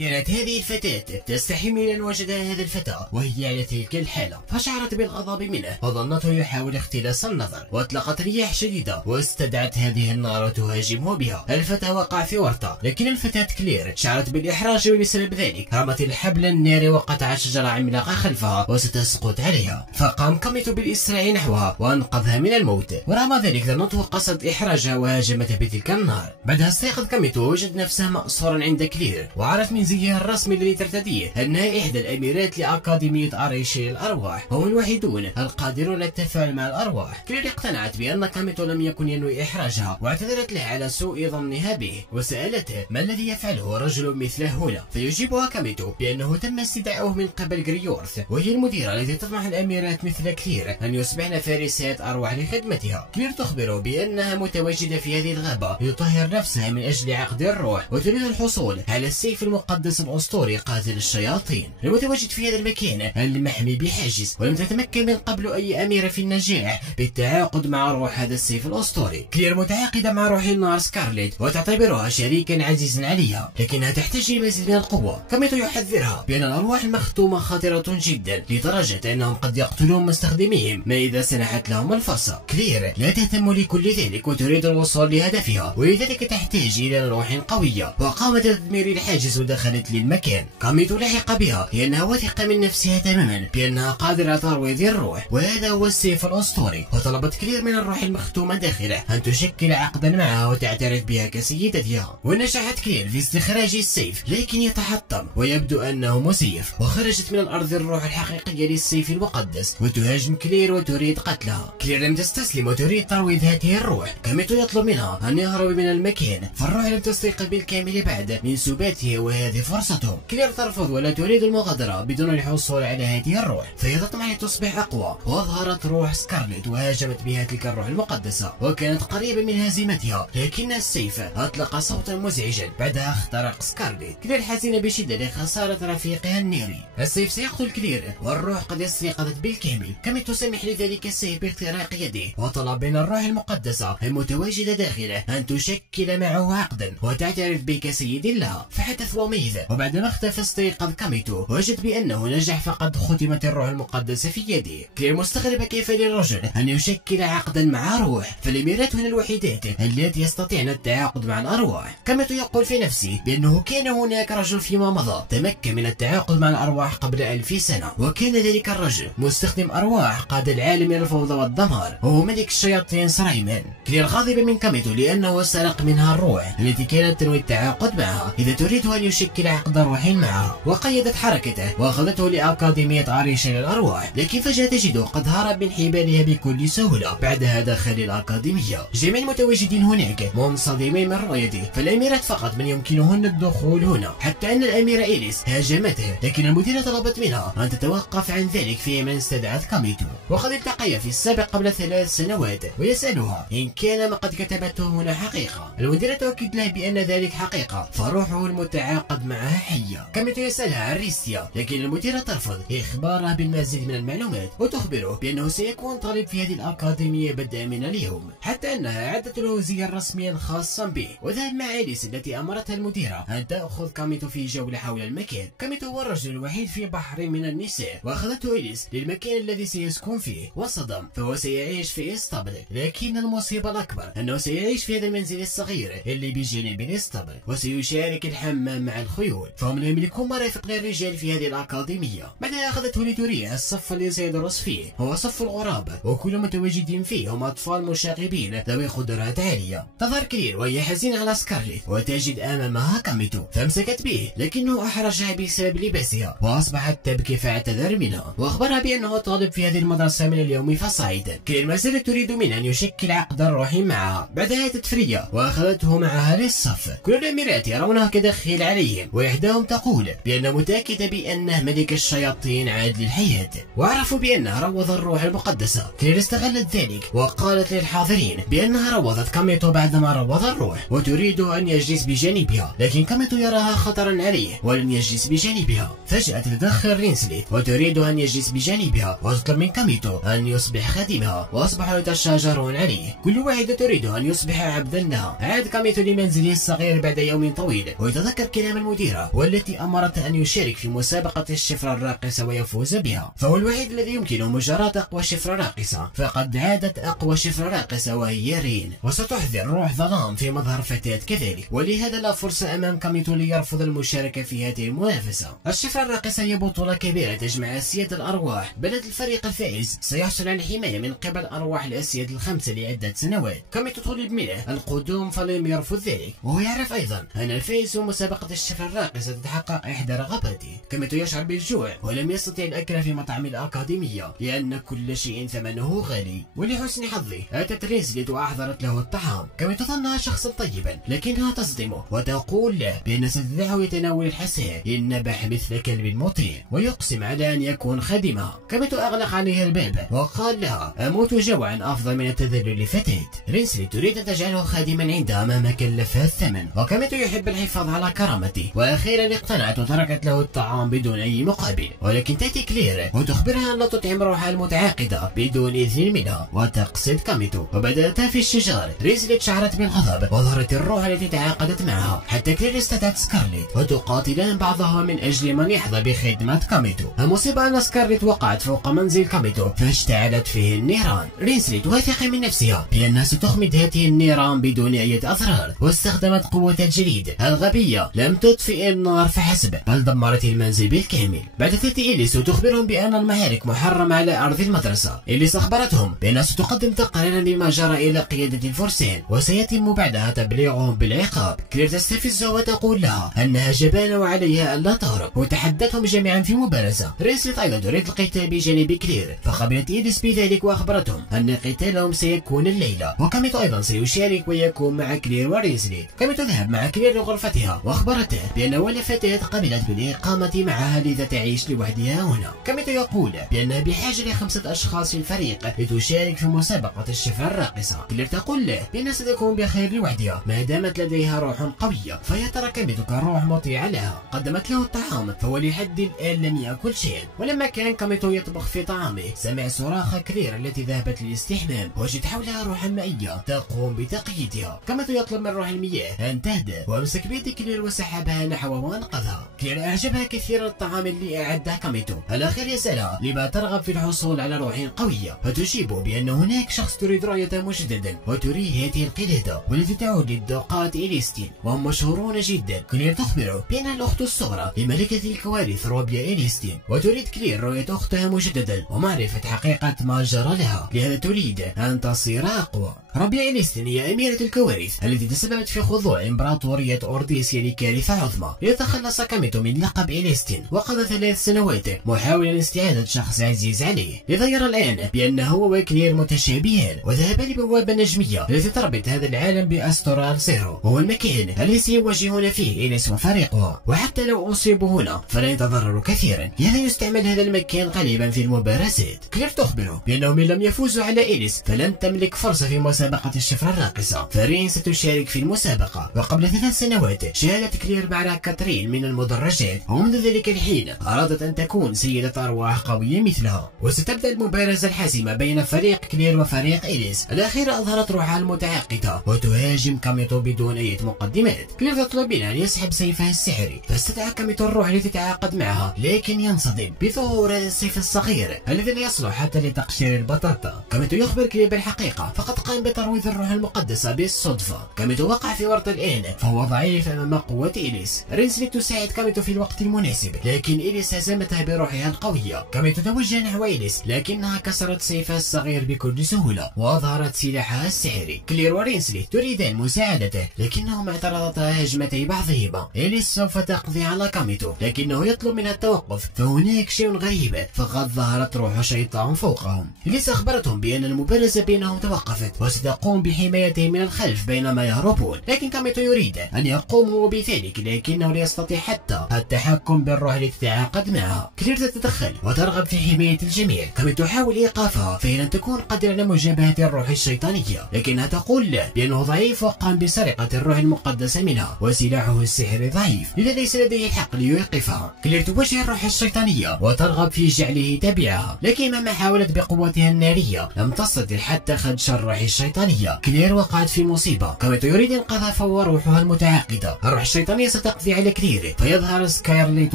كانت هذه الفتاة تستحي من أن وجدها هذا الفتى وهي على تلك الحالة، فشعرت بالغضب منه وظنته يحاول اختلاس النظر، وأطلقت رياح شديدة واستدعت هذه النار تهاجمه بها. الفتى وقع في ورطة، لكن الفتاة كلير شعرت بالإحراج وبسبب ذلك رمت الحبل الناري وقطعت شجرة عملاقة خلفها وستسقط عليها، فقام كاميتو بالإسراع نحوها وأنقذها من الموت، ورغم ذلك ظنته قصدت إحراجها وهاجمتها بتلك النار. بعدها استيقظ كاميتو ووجد نفسه مأسورا عند كلير، وعرف من زيها الرسمي الذي ترتديه أنها إحدى الأميرات لأكاديمية أريشي الأرواح، وهم الوحيدون القادرون على التفاعل مع الأرواح. كلير اقتنعت بأن كاميتو لم يكن ينوي إحراجها، واعتذرت له على سوء ظنها به، وسألته ما الذي يفعله رجل مثله هنا، فيجيبها كاميتو بأنه تم استدعائه من قبل غريورث، وهي المديرة التي تطمح الأميرات مثل كلير أن يصبحن فارسات أرواح لخدمتها. كلير تخبره بأنها متواجدة في هذه الغابة لتطهر نفسها من أجل عقد الروح، وتريد الحصول على السيف المقدس الأسطوري قاتل الشياطين المتواجد في هذا المكان المحمي بحاجز، ولم تتمكن من قبل أي أميرة في النجاح بالتعاقد مع روح هذا السيف الأسطوري. كلير متعاقدة مع روح النار سكارليت وتعتبرها شريكا عزيزا عليها، لكنها تحتاج لمزيد من القوة. كاميتو يحذرها بأن الأرواح المختومة خطيرة جدا لدرجة أنهم قد يقتلون مستخدميهم ما إذا سنحت لهم الفرصة. كلير لا تهتم لكل ذلك وتريد الوصول لهدفها، ولذلك تحتاج إلى روح قوية، وقامت بتدمير الحاجز ودخلت للمكان. كاميتو لحق بها لأنها واثقة من نفسها تماما بأنها قادرة على ترويض الروح، وهذا هو السيف الأسطوري. وطلبت كلير من الروح المختومة داخله أن تشكل عقدا معها وتعترف بها كسيدتها، ونجحت كلير في استخراج السيف، لكن يتحطم ويبدو أنه مزيف، وخرجت من الأرض الروح الحقيقية للسيف المقدس وتهاجم كلير وتريد قتلها. كلير لم تستسلم وتريد ترويض هذه الروح. كاميتو يطلب منها أن يهرب من المكان، فالروح لم تستيقظ بالكامل بعد من سباته وهذه فرصته. كلير ترفض ولا تريد المغادرة بدون الحصول على هذه الروح، فهي تطمح لتصبح أقوى، وأظهرت روح سكارليت وهاجمت بها تلك الروح المقدسة، وكانت قريبة من هزيمتها، لكن السيف أطلق صوتا مزعجا بعدها اخترق سكارليت. كلير حزينة بشدة لخسارة رفيقها الناري. السيف سيقتل كلير والروح قد استيقظت بالكامل. كاميتو سمح لذلك السيف باختراق يده، وطلب من الروح المقدسة المتواجدة داخله أن تشكل معه عقدا وتعترف به كسيد لها. فحدث وميز، وبعد ما اختفى استيقظ كاميتو وجد بأنه نجح، فقد ختمت الروح المقدسة في يده. كلير مستغربة كيف للرجل أن يشكل عقدا مع روح، فالأميرات هن الوحيدات التي يستطيعن التعاقد مع الأرواح. كاميتو يقول في نفسه بأنه كان هناك رجل فيما مضى تمكن من التعاقد مع الأرواح قبل 1000 سنة، وكان ذلك الرجل مستخدم أرواح قاد العالم إلى الفوضى والدمار، وهو ملك الشياطين سرايمان. كلير غاضبة من كاميتو لأنه سرق منها الروح التي كانت تنوي التعاقد معها إذا تريد أن يشكل عقد روح معها، وقيدت حركته وأخذته لأكاديمية أريشي للأرواح، لكن فجأة تجده قد هرب من حبالها بكل سهولة. بعدها دخل الأكاديمية. جميع المتواجدين هناك منصدمين من رؤيته، فالأميرات فقط من يمكنهن الدخول هنا، حتى أن الأميرة إيليس هاجمته، لكن المديرة طلبت منها أن تتوقف عن ذلك فيما استدعت كاميتو. وقد التقيا في السابق قبل 3 سنوات، ويسألها إن كان ما قد كتبته هنا حقيقة. المديرة تؤكد له بأن ذلك حقيقة، فروحه المتعاقد معها حية. كاميتو يسألها عن ريستيا، لكن المديرة ترفض إخباره بالمزيد من المعلومات، وتخبره بأنه سيكون طالب في هذه الأكاديمية بدءا من اليوم، حتى أنها أعدت له زيا رسميا خاصا به. وذهب مع إيليس التي أمرتها المديرة أن تأخذ كاميتو في جولة حول المكان. كاميتو هو الرجل الوحيد في بحر من النساء، وأخذته إيليس للمكان الذي سيسكن فيه، وصدم، فهو سيعيش في إسطبل، لكن المصيبة الأكبر أنه سيعيش في هذا المنزل الصغير اللي بجانب الإسطبل، وسيشارك الحمام مع الخيول، فهم لا يملكون مرافق للرجال في هذه الأكاديمية. بعدها أخذته لتوريه الصف الذي سيدرس فيه، هو صف الغراب، وكل المتواجدين فيه هم أطفال مشاغبين ذوي قدرات عالية. تظهر كلير وهي حزينة على سكارليت، وتجد أمامها كاميتو، فامسكت به لكنه أحرجها بسبب لباسها، وأصبحت تبكي فاعتذر منها، وأخبرها بأنه طالب في هذه المدرسة من اليوم فصاعدا. كلير ما زالت تريد منه أن يشكل عقد الروح معها. بعدها أتت فريا وأخذته معها للصف. كل الأميرات يرونه كدخيل عليهم، وإحداهم تقول بأنها متأكدة بأنه ملك الشياطين عاد للحياة، وعرفوا بأنه روض الروح المقدسة. كلير استغلت ذلك وقالت للحاضرين بأنها روضت كاميتو بعدما روض الروح، وتريد أن يجلس بجانبها، لكن كاميتو يراها خطرا عليه ولن يجلس بجانبها. فجأة تتدخل رينسلي وتريد أن يجلس بجانبها، وتطلب من كاميتو أن يصبح خادمها، وأصبحوا يتشاجرون عليه. كل واحدة تريد أن يصبح عبدا لها. عاد كاميتو لمنزله الصغير بعد يوم طويل، ويتذكر كلام المديرة والتي أمرته أن يشارك في مسابقة الشفرة الراقصة ويفوز بها، فهو الوحيد الذي يمكنه مجاراة أقوى شفرة راقصة. فقد عادت أقوى شفرة راقصة وهي رين، وستحضر روح ظلام في مظهر فتاة كذلك، ولهذا لا فرصة أمام كاميتو ليرفض المشاركة في هذه المنافسة. الشفرة الراقصة هي بطولة كبيرة تجمع أسياد الأرواح. بلد الفريق الفائز سيحصل على الحماية من قبل أرواح الأسياد الخمسة لعدة سنوات. كاميتو طلب منه القدوم فلم يرفض ذلك، وهو يعرف أيضا أن الفائز مسابقة الشفرة الراقصة تتحقق إحدى رغباته. كاميتو يشعر بالجوع ولم يستطع الأكل في مطعم الأكاديمية لأن كل شيء ثمنه غالي. ولحسن حظه أتت ريزليت وأحضرت له الطعام. كاميتو ظنها شخصا طيبا لكنها تصدمه وتقول له بأن ستدعه يتناول الحساء للنبح مثل كلب مطيع، ويقسم على أن يكون خادمها. كاميتو أغلق عليها الباب وقال لها أموت جوعا أفضل من التذلل لفتاة. رينسلي تريد أن تجعله خادما عندها مهما كلفها الثمن، وكاميتو يحب الحفاظ على كرامته. وأخيرا اقتنعت وتركت له الطعام بدون أي مقابل. ولكن تأتي كلير وتخبرها أن لا تطعم روحها المتعاقدة بدون إذن منها، وتقصد كاميتو وبدأتا في الشجار. رينسلي شعرت بالغضب وظهرت الروح التي تعاقدت معها، حتى كلير استدعت سكارليت وتقاتلان بعضهما من أجل من يحظى بخدمة كاميتو. المصيبة أن سكارليت وقعت فوق منزل كاميتو فاشتعلت فيه النيران. رينسلي واثق من نفسها بأنها ستخمد هذه النيران بدون أي أضرار، واستخدمت قوة الجليد الغبية. لم تطفئ النار فحسب بل دمرت المنزل بالكامل. بعد تأتي إليس تخبرهم بأن المعارك محرمة على أرض المدرسة. إليس أخبرتهم بأنها ستقدم تقريرا بما جرى إلى قيادة الفرسان، وسيتم بعدها تبليغهم بالعقاب. كلير تستفزها وتقول لها أنها جبانة وعليها ألا تهرب، وتحدثهم جميعا في مبارزة. رينسليت أيضا تريد القتال بجانب كلير، فقبلت إليس بذلك وأخبرتهم أن قتالهم سيكون الليلة، وكاميتو أيضا سيشارك ويكون مع كلير ورينسليت. كاميتو ذهب مع كلير لغرفتها وأخبرته بأن ولا فتاة قبلت بالإقامة معها لذا تعيش لوحدها هنا. كاميتو يقول بأنها بحاجة ل5 أشخاص في الفريق لتشارك في مسابقة الشفرة الراقصة. كلير تقول له بأنها ستكون بخير لوحدها ما دامت لديها روح قوية، فهي ترى كاميتو كروح مطيعة لها. قدمت له الطعام فهو لحد الآن لم يأكل شيء. ولما كان كاميتو يطبخ في طعامه سمع صراخ كلير التي ذهبت للاستحمام، وجد حولها روحا مائية تقوم بتقييدها. كاميتو يطلب من روح المياه أن تهدأ، وأمسك بيد كلير وسحبها نحوه وأنقذها. كلير أعجبها كثيرا الطعام اللي أعده كاميتو. الأخير يسألها لما ترغب في الحصول على روح قوية، فتجيب بأن هناك شخص تريد رؤيته مجددا وتريه هذه القلادة والتي تعود للدقات إليستين، وهم مشهورون جدا. كلير تخبره بأنها الأخت الصغرى لملكة الكوارث روبيا إليستين، وتريد كلير رؤية أختها مجددا ومعرفة حقيقة ما جرى لها، لهذا تريد أن تصير أقوى. روبيا إليستين هي أميرة الكوارث التي تسببت في خضوع إمبراطورية أورديسيا لكارثة عظمى. ليتخلص كاميتو من لقب إليستين، وقضى 3 سنوات محاولا استعادة شخص عزيز عليه. لذا يرى الآن بأن هو وكلير متشابهان، وذهب لبوابة نجمية التي تربط هذا العالم بأستورال زيرو، وهو المكان الذي سيواجهون فيه إليس وفريقها. وحتى لو أصيبوا هنا فلا يتضرروا كثيرا، لهذا يستعمل هذا المكان غالبا في المبارزات. كلير تخبره بأنهم إن لم يفوزوا على إليس فلن تملك فرصة في مسابقة الشفرة الراقصة، فرين ستشارك في المسابقة. وقبل 3 سنوات شاهدت كلير معركة كاترين من المدرجات، ومنذ ذلك الحين أرادت أن تكون سيدة أرواح قوية مثلها. وستبدأ المبارزة الحاسمة بين فريق كلير وفريق إليس. الأخيرة أظهرت روحها المتعاقدة وتهاجم كاميتو بدون أي مقدمات. كلير تطلب منها أن يسحب سيفها السحري، فاستدعى كاميتو الروح لتتعاقد معها، لكن ينصدم بظهور هذا السيف الصغير الذي لا يصلح حتى لتقشير البطاطا. كاميتو يخبر كلير بالحقيقة، فقد قام بترويض الروح المقدسة بالصدفة. كاميتو وقع في ورطة الآن فهو ضعيف أمام قوة إليس. رينسلي تساعد كاميتو في الوقت المناسب، لكن إليس هزمتها بروحها القوية. كاميتو توجه نحو إليس لكنها كسرت سيفها الصغير بكل سهولة وأظهرت سلاحها السحري. كلير ورينسلي تريدان مساعدته لكنهما اعترضتا هجمتي بعضهما. إليس سوف تقضي على كاميتو لكنه يطلب منها التوقف، فهناك شيء غريب، فقد ظهرت روح شيطان فوقهم. إليس أخبرتهم بأن المبارزة بينهم توقفت وستقوم بحمايتهم من الخلف بينما يهربون، لكن كاميتو يريد أن يقوم بذلك لكنه لا يستطيع حتى مهمتها التحكم بالروح التي تتعاقد معها. كلير تتدخل وترغب في حماية الجميع، كما تحاول إيقافها فهي لن تكون قادرة على مجابهة الروح الشيطانية، لكنها تقول له بأنه ضعيف وقام بسرقة الروح المقدسة منها وسلاحه السحري ضعيف، لذا ليس لديه الحق ليوقفها. كلير تواجه الروح الشيطانية وترغب في جعله يتبعها، لكن مهما حاولت بقوتها النارية لم تستطع حتى خدش الروح الشيطانية. كلير وقعت في مصيبة، كما يريد إنقاذها فهو روحها المتعاقدة. الروح الشيطانية ستقضي على كلير، فيظهر سكارليت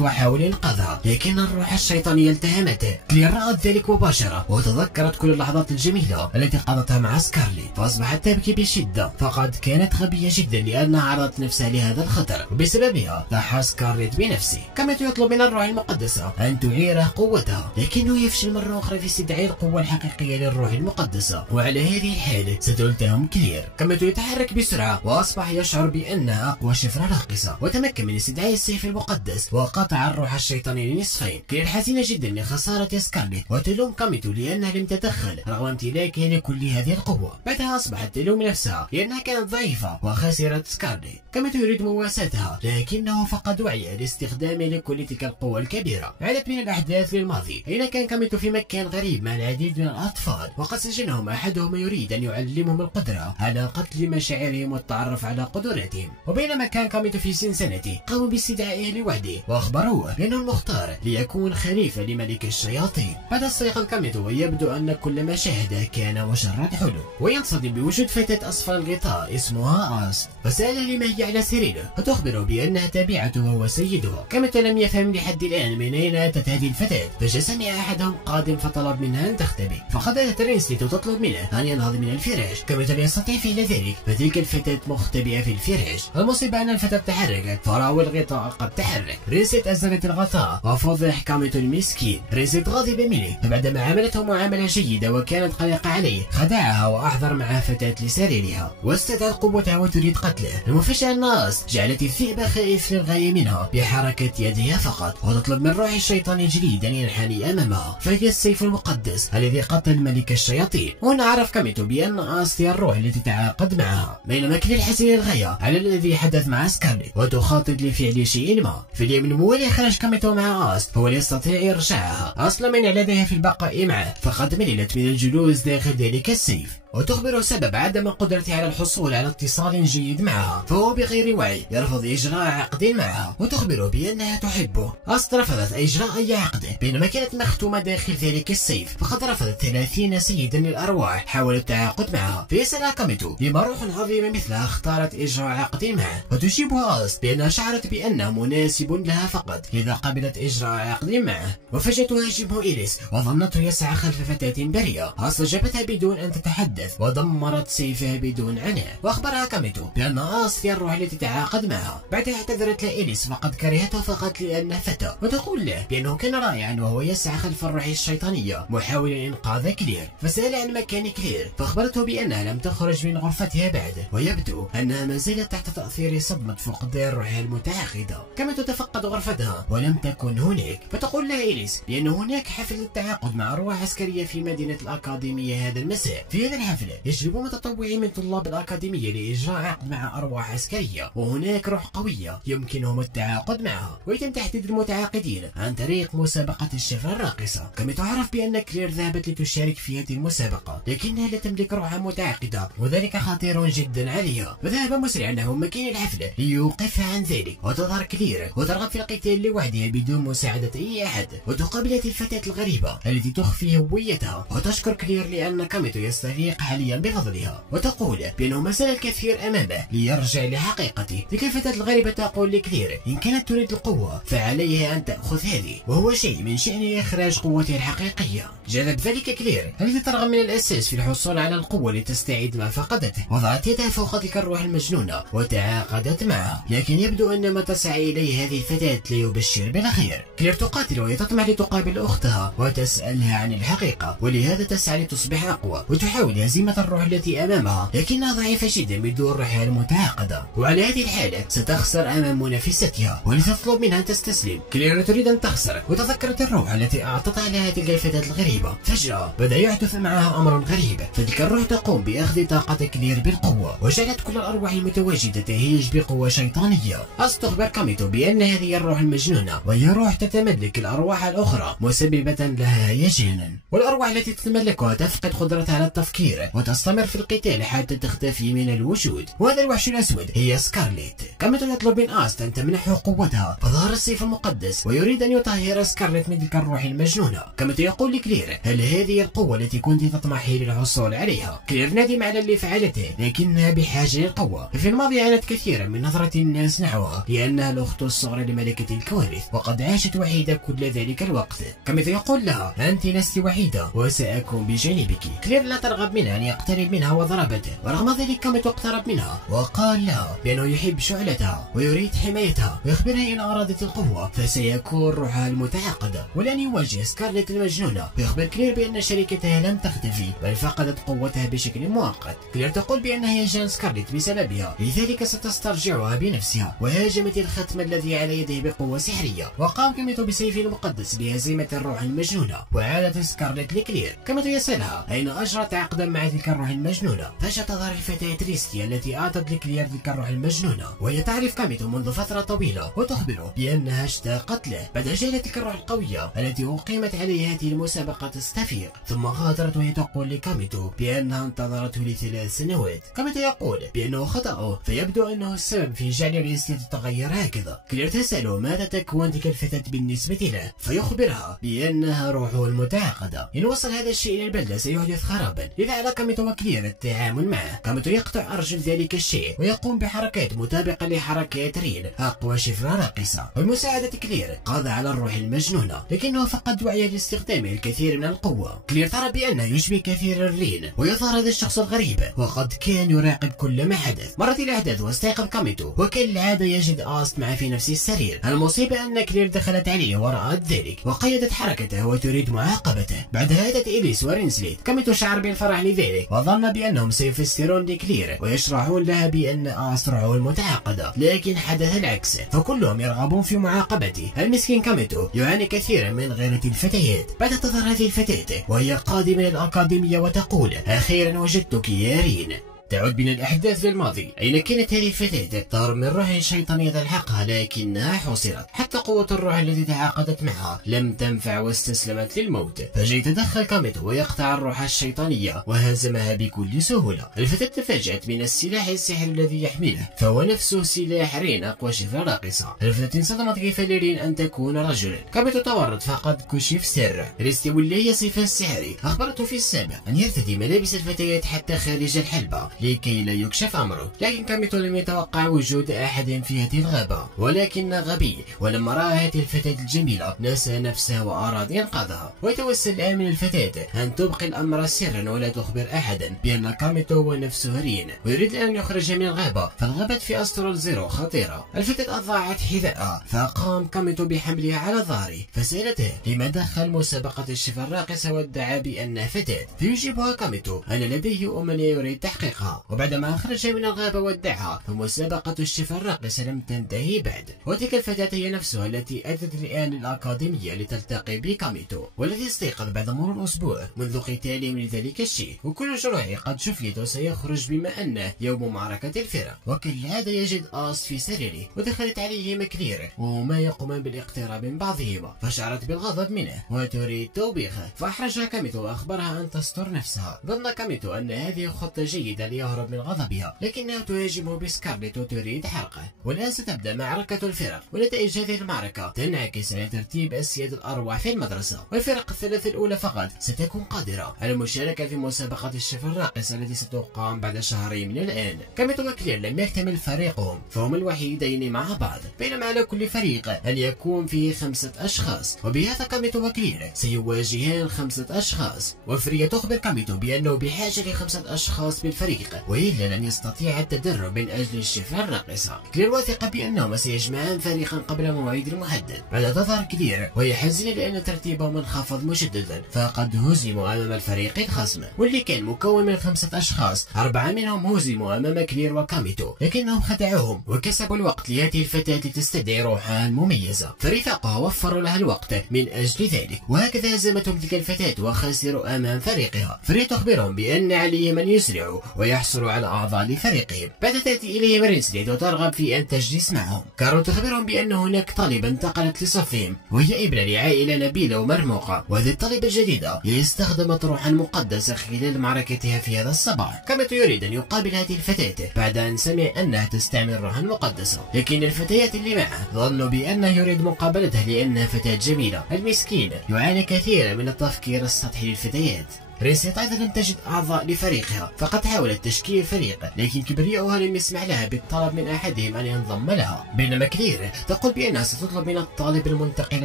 وحاول إنقاذها، لكن الروح الشيطانية التهمته. كلير رأت ذلك مباشرة وتذكرت كل اللحظات الجميلة التي قضتها مع سكارليت، فأصبحت تبكي بشدة، فقد كانت غبية جدا لأنها عرضت نفسها لهذا الخطر، وبسببها ضحى سكارليت بنفسه. كما يطلب من الروح المقدسة أن تعيره قوتها، لكنه يفشل مرة أخرى في استدعاء القوة الحقيقية للروح المقدسة، وعلى هذه الحالة ستلتهم كلير. كما يتحرك بسرعة وأصبح يشعر بأنها أقوى شفرة راقصة، وتمكن من استدعاء السيف المقدس وقطع الروح الشيطاني لنصفين. كلير حزينة جدا لخسارة سكارليت وتلوم كاميتو لأنها لم تدخل رغم امتلاكها لكل هذه القوة. بعدها أصبحت تلوم نفسها لأنها كانت ضعيفة وخسرت سكارليت. كاميتو يريد مواساتها، لكنه فقد وعيه لاستخدامه لكل تلك القوة الكبيرة. عادت من الأحداث للماضي، حين كان كاميتو في مكان غريب مع العديد من الأطفال، وقد سجنهم أحدهم يريد أن يعلمهم القدرة على قتل مشاعرهم والتعرف على قدراتهم. وبينما كان كاميتو في سنسنته قاموا باستدعائه لوحده وأخبروه بأنه المختار ليكون خليفة لملك الشياطين. بعد استيقظ كاميتو ويبدو أن كل ما شاهده كان مجرد حلم، وينصدم بوجود فتاة أسفل الغطاء اسمها آست، فسألها لما هي على سريره، فتخبره بأنها تابعته وهو سيدها. كاميتو لم يفهم لحد الآن من أين أتت هذه الفتاة، فسمع أحدهم قادم فطلب منها أن تختبئ، فخرجت رينسليت وتطلب منه أن ينهض من الفراش. كاميتو لا يستطيع فعل ذلك، فتلك الفتاة مختبئة في الفراش. المصيبة أن الفتاة تحركت فرأوا الغطاء قد تحرك. رينسليت أزلت الغطاء وفضح كاميتو المسكين. رينسليت غاضب منه، فبعدما عاملته معاملة جيدة وكانت قلقة عليه خدعها وأحضر معها فتاة لسريرها واستدعت قوتها وتريد قتله. المفاجأة أن آست جعلت الذئب خائف للغاية منها بحركة يدها فقط، وتطلب من روح الشيطان الجديد أن ينحني أمامها، فهي السيف المقدس الذي قتل ملك الشياطين. هنا عرف كاميتو بأن آست هي الروح التي تتعاقد معها، بينما كلير حزين للغاية على الذي حدث مع سكارليت وتخطط لفعل شيء ما. في اليوم الموالي خرج كاميتو مع آست، هو لا يستطيع إرجاعها. أصلا من لديها في البقاء معه، فقد مللت من الجلوس داخل ذلك السيف، وتخبره سبب عدم قدرته على الحصول على اتصال جيد معها، فهو بغير وعي يرفض إجراء عقد معها، وتخبره بأنها تحبه. آست رفضت إجراء أي عقد، بينما كانت مختومة داخل ذلك السيف، فقد رفضت 30 سيدا للأرواح حاولوا التعاقد معها. فيسألها كاميتو لما روح عظيمة مثلها اختارت إجراء عقد معه، وتجيبها آست بأنها شعرت بأنه مناسب لها فقط، لذا قبلت إجراء عقد معه. وفجأة هاجمه إليس وظنته يسعى خلف فتاة بريئة. آست أجابتها بدون أن تتحدث ودمرت سيفها بدون عناء، واخبرها كاميتو بان آست هي الروح التي تتعاقد معها. بعدها اعتذرت لإليس فقد كرهته فقط لانه فتى، وتقول له بانه كان رائعا وهو يسعى خلف الروح الشيطانيه محاولا انقاذ كلير، فسأل عن مكان كلير، فاخبرته بانها لم تخرج من غرفتها بعد، ويبدو انها ما زالت تحت تاثير صدمه فقدان روحها المتعاقده. كاميتو تفقد غرفتها ولم تكن هناك، فتقول لها إليس بان هناك حفل للتعاقد مع ارواح عسكريه في مدينه الاكاديميه هذا المساء. في هذا الحفل يجلب متطوعين من طلاب الأكاديمية لإجراء عقد مع أرواح عسكرية، وهناك روح قوية يمكنهم التعاقد معها، ويتم تحديد المتعاقدين عن طريق مسابقة الشفرة الراقصة. كما تعرف بأن كلير ذهبت لتشارك في هذه المسابقة، لكنها لا تملك روحا متعاقدة وذلك خطير جدا عليها، فذهب مسرعا نحو مكان الحفلة ليوقفها عن ذلك. وتظهر كلير وترغب في القتال لوحدها بدون مساعدة أي أحد، وتقابل الفتاة الغريبة التي تخفي هويتها، وتشكر كلير لأن كاميتو يستفيق حاليا بفضلها، وتقول بأنه ما زال الكثير أمامه ليرجع لحقيقته. تلك الفتاة الغريبة تقول لكلير إن كانت تريد القوة فعليها أن تأخذ هذه، وهو شيء من شأن إخراج قوتها الحقيقية. جذب ذلك كلير التي ترغب من الأساس في الحصول على القوة لتستعيد ما فقدته، وضعت يدها فوق تلك الروح المجنونة وتعاقدت معها، لكن يبدو أن ما تسعى إليه هذه الفتاة لا يبشر بالخير. كلير تقاتل وهي تطمح لتقابل أختها وتسألها عن الحقيقة، ولهذا تسعى لتصبح أقوى وتحاول هزيمة الروح التي أمامها، لكنها ضعيفة جدا بدون روحها المتعاقدة، وعلى هذه الحالة ستخسر أمام منافستها ولتطلب منها أن تستسلم. كلير تريد أن تخسر، وتذكرت الروح التي أعطتها لها تلك الفتاة الغريبة. فجأة بدأ يحدث معها أمر غريب، فتلك الروح تقوم بأخذ طاقة كلير بالقوة، وجعلت كل الأرواح المتواجدة تهيج بقوة شيطانية. تخبر كاميتو بأن هذه الروح المجنونة، وهي روح تتملك الأرواح الأخرى مسببة لها هيجانا، والأرواح التي تتملكها تفقد قدرتها على التفكير وتستمر في القتال حتى تختفي من الوجود. وهذا الوحش الأسود هي سكارليت. كاميتو يطلب من آست أن تمنحه قوتها، فظهر السيف المقدس ويريد أن يطهر سكارليت من تلك الروح المجنونة. كاميتو يقول لكلير: هل هذه القوة التي كنت تطمحي للحصول عليها؟ كلير نادم على اللي فعلته، لكنها بحاجة للقوة. في الماضي عانت كثيرا من نظرة الناس نحوها لأنها الأخت الصغرى لملكة الكوارث، وقد عاشت وحيدة كل ذلك الوقت. كاميتو يقول لها: أنت لست وحيدة وسأكون بجانبك. كلير لا ترغب منها أن يقترب منها وضربته، ورغم ذلك كاميتو اقترب منها وقال لها بأنه يحب شعلتها ويريد حمايتها، ويخبرها إن أرادت القوة فسيكون روحها المتعاقدة ولن يواجه سكارليت المجنونة. ويخبر كلير بأن شركتها لم تختفي بل فقدت قوتها بشكل مؤقت. كلير تقول بأن هيجان سكارليت بسببها، لذلك ستسترجعها بنفسها، وهاجمت الختم الذي على يده بقوة سحرية، وقام كاميتو بسيفه المقدس بهزيمة الروح المجنونة. وعادت سكارليت لكلير. كاميتو يسألها أين أجرت عقدا مع تلك الروح المجنونة. فجأة تظهر الفتاة تريستي التي أعطت لكلير تلك الروح المجنونة، وهي تعرف كاميتو منذ فترة طويلة وتخبره بأنها اشتاقت له. بعد جعلت تلك الروح القوية التي أقيمت عليها هذه المسابقة تستفيق، ثم غادرت وهي تقول لكاميتو بأنها انتظرته ل3 سنوات. كاميتو يقول بأنه خطأه، فيبدو أنه السبب في جعل ريستي تتغير هكذا. كلير تسأله ماذا تكون تلك الفتاة بالنسبة له، فيخبرها بأنها روحه المتعاقدة. إن وصل هذا الشيء إلى البلدة سيحدث خرابا، لذا على كاميتو وكلير التعامل معه. كاميتو يقطع أرجل ذلك الشيء ويقوم بحركات مطابقة لحركات رين أقوى شفرة راقصة، وبمساعدة كلير قضى على الروح المجنونة، لكنه فقد وعيه لاستخدامه الكثير من القوة. كلير ترى بأنه يشبه كثير الرين، ويظهر هذا الشخص الغريب وقد كان يراقب كل ما حدث. مرت الأحداث واستيقظ كاميتو، وكالعادة يجد آست معه في نفس السرير. المصيبة أن كلير دخلت عليه ورأت ذلك وقيدت حركته وتريد معاقبته. بعدها أتت إليس ورينسليت. كاميتو شعر بالفرح لذلك وظن بأنهم سيفسرون لكلير ويشرحون لها بأن آست روحه المتعاقدة، لكن حدث العكس، فكلهم يرغبون في معاقبته. المسكين كاميتو يعاني كثيرا من غيرة الفتيات. بعد تظهر هذه الفتاة وهي قادمة من الأكاديمية وتقول: أخيرا وجدتك يا رين. تعود بنا الأحداث للماضي، أين كانت هذه الفتاة تهرب من روح شيطانية تلحقها، لكنها حصرت. حتى قوة الروح التي تعاقدت معها لم تنفع واستسلمت للموت. فجاء يتدخل كاميتو ويقطع الروح الشيطانية وهزمها بكل سهولة. الفتاة تفاجأت من السلاح السحري الذي يحمله، فهو نفسه سلاح رين أقوى شفرة راقصة. الفتاة انصدمت كيف لرين أن تكون رجلا. كاميتو تورط فقد كشف سر ريستي واللي هي سيفها السحري. أخبرته في السابق أن يرتدي ملابس الفتيات حتى خارج الحلبة لكي لا يكشف أمره، لكن كاميتو لم يتوقع وجود أحد في هذه الغابة، ولكن غبي، ولما رأى هذه الفتاة الجميلة نسى نفسه وأراد إنقاذها. ويتوسل الآن من الفتاة أن تبقي الأمر سرا ولا تخبر أحدا بأن كاميتو هو نفسه رين، ويريد أن يخرج من الغابة، فالغابة في أسترال زيرو خطيرة. الفتاة أضاعت حذاءها، فقام كاميتو بحملها على ظهره، فسألته لما دخل مسابقة الشفا الراقصة وادعى بأنها فتاة، فيجيبها كاميتو أن لديه أمنية يريد تحقيقها. وبعدما خرج من الغابة وادعها، فمسابقة الشفا الراقصة لم تنتهي بعد. وتلك الفتاة هي نفسها التي أتت الآن للأكاديمية لتلتقي بكاميتو، والذي استيقظ بعد مرور أسبوع منذ قتاله من ذلك الشيء، وكل جروحه قد شفيت وسيخرج بما أنه يوم معركة الفرق. وكالعادة يجد آست في سريره، ودخلت عليه مكلير وهما يقومان بالاقتراب من بعضهما، فشعرت بالغضب منه وتريد توبيخه، فأحرجها كاميتو وأخبرها أن تستر نفسها. ظن كاميتو أن هذه خطة جيدة ليهرب من غضبها، لكنها تهاجمه بسكارليت وتريد حرقه. والآن ستبدأ معركة الفرق، ونتائج هذه المعركة تنعكس على ترتيب أسياد الأرواح في المدرسة. والفرق الثلاث الأولى فقط ستكون قادرة على المشاركة في مسابقة الشفا الراقصة التي ستقام بعد شهرين من الآن. كاميتو وكلير لم يكتمل فريقهم، فهم الوحيدين مع بعض، بينما على كل فريق أن يكون فيه 5 أشخاص، وبهذا كاميتو وكلير سيواجهان 5 أشخاص. وفريا تخبر كاميتو بأنه بحاجة ل5 أشخاص بالفريق الفريق، وإلا لن يستطيع التدرب من أجل الشفرة الراقصة. كلير واثقة بأنهما سيجمعان فريقا قبل الموعد المحدد. بعد تظهر كلير وهي حزينة لأن ترتيبهم انخفض مجددا، فقد هزموا أمام الفريق الخصم واللي كان مكون من 5 أشخاص. 4 منهم هزموا أمام كلير وكاميتو، لكنهم خدعوهم وكسبوا الوقت لهذه الفتاة لتستدعي روحها المميزة، فرفاقها وفروا لها الوقت من أجل ذلك، وهكذا هزمتهم تلك الفتاة وخسروا أمام فريقها. فريق تخبرهم بأن عليهم أن يسرعوا ويحصلوا على أعضاء لفريقهم. بعد تأتي إليهم رينسليت وترغب في أن تجلس معهم. كارول تخبرهم بأن هناك طالبة انتقلت لصفهم، وهي ابنة لعائلة نبيلة ومرموقة، وهذه الطالبة الجديدة هي استخدمت روحا مقدسة خلال معركتها في هذا الصباح. كاميتو يريد أن يقابل هذه الفتاة بعد أن سمع أنها تستعمل روحا مقدسة، لكن الفتيات اللي معه ظنوا بأنه يريد مقابلتها لأنها فتاة جميلة. المسكين يعاني كثيرا من التفكير السطحي للفتيات. رينسليت أيضا لم تجد أعضاء لفريقها، فقد حاولت تشكيل فريق، لكن كبرياؤها لم يسمح لها بالطلب من أحدهم أن ينضم لها. بينما كلير تقول بأنها ستطلب من الطالب المنتقل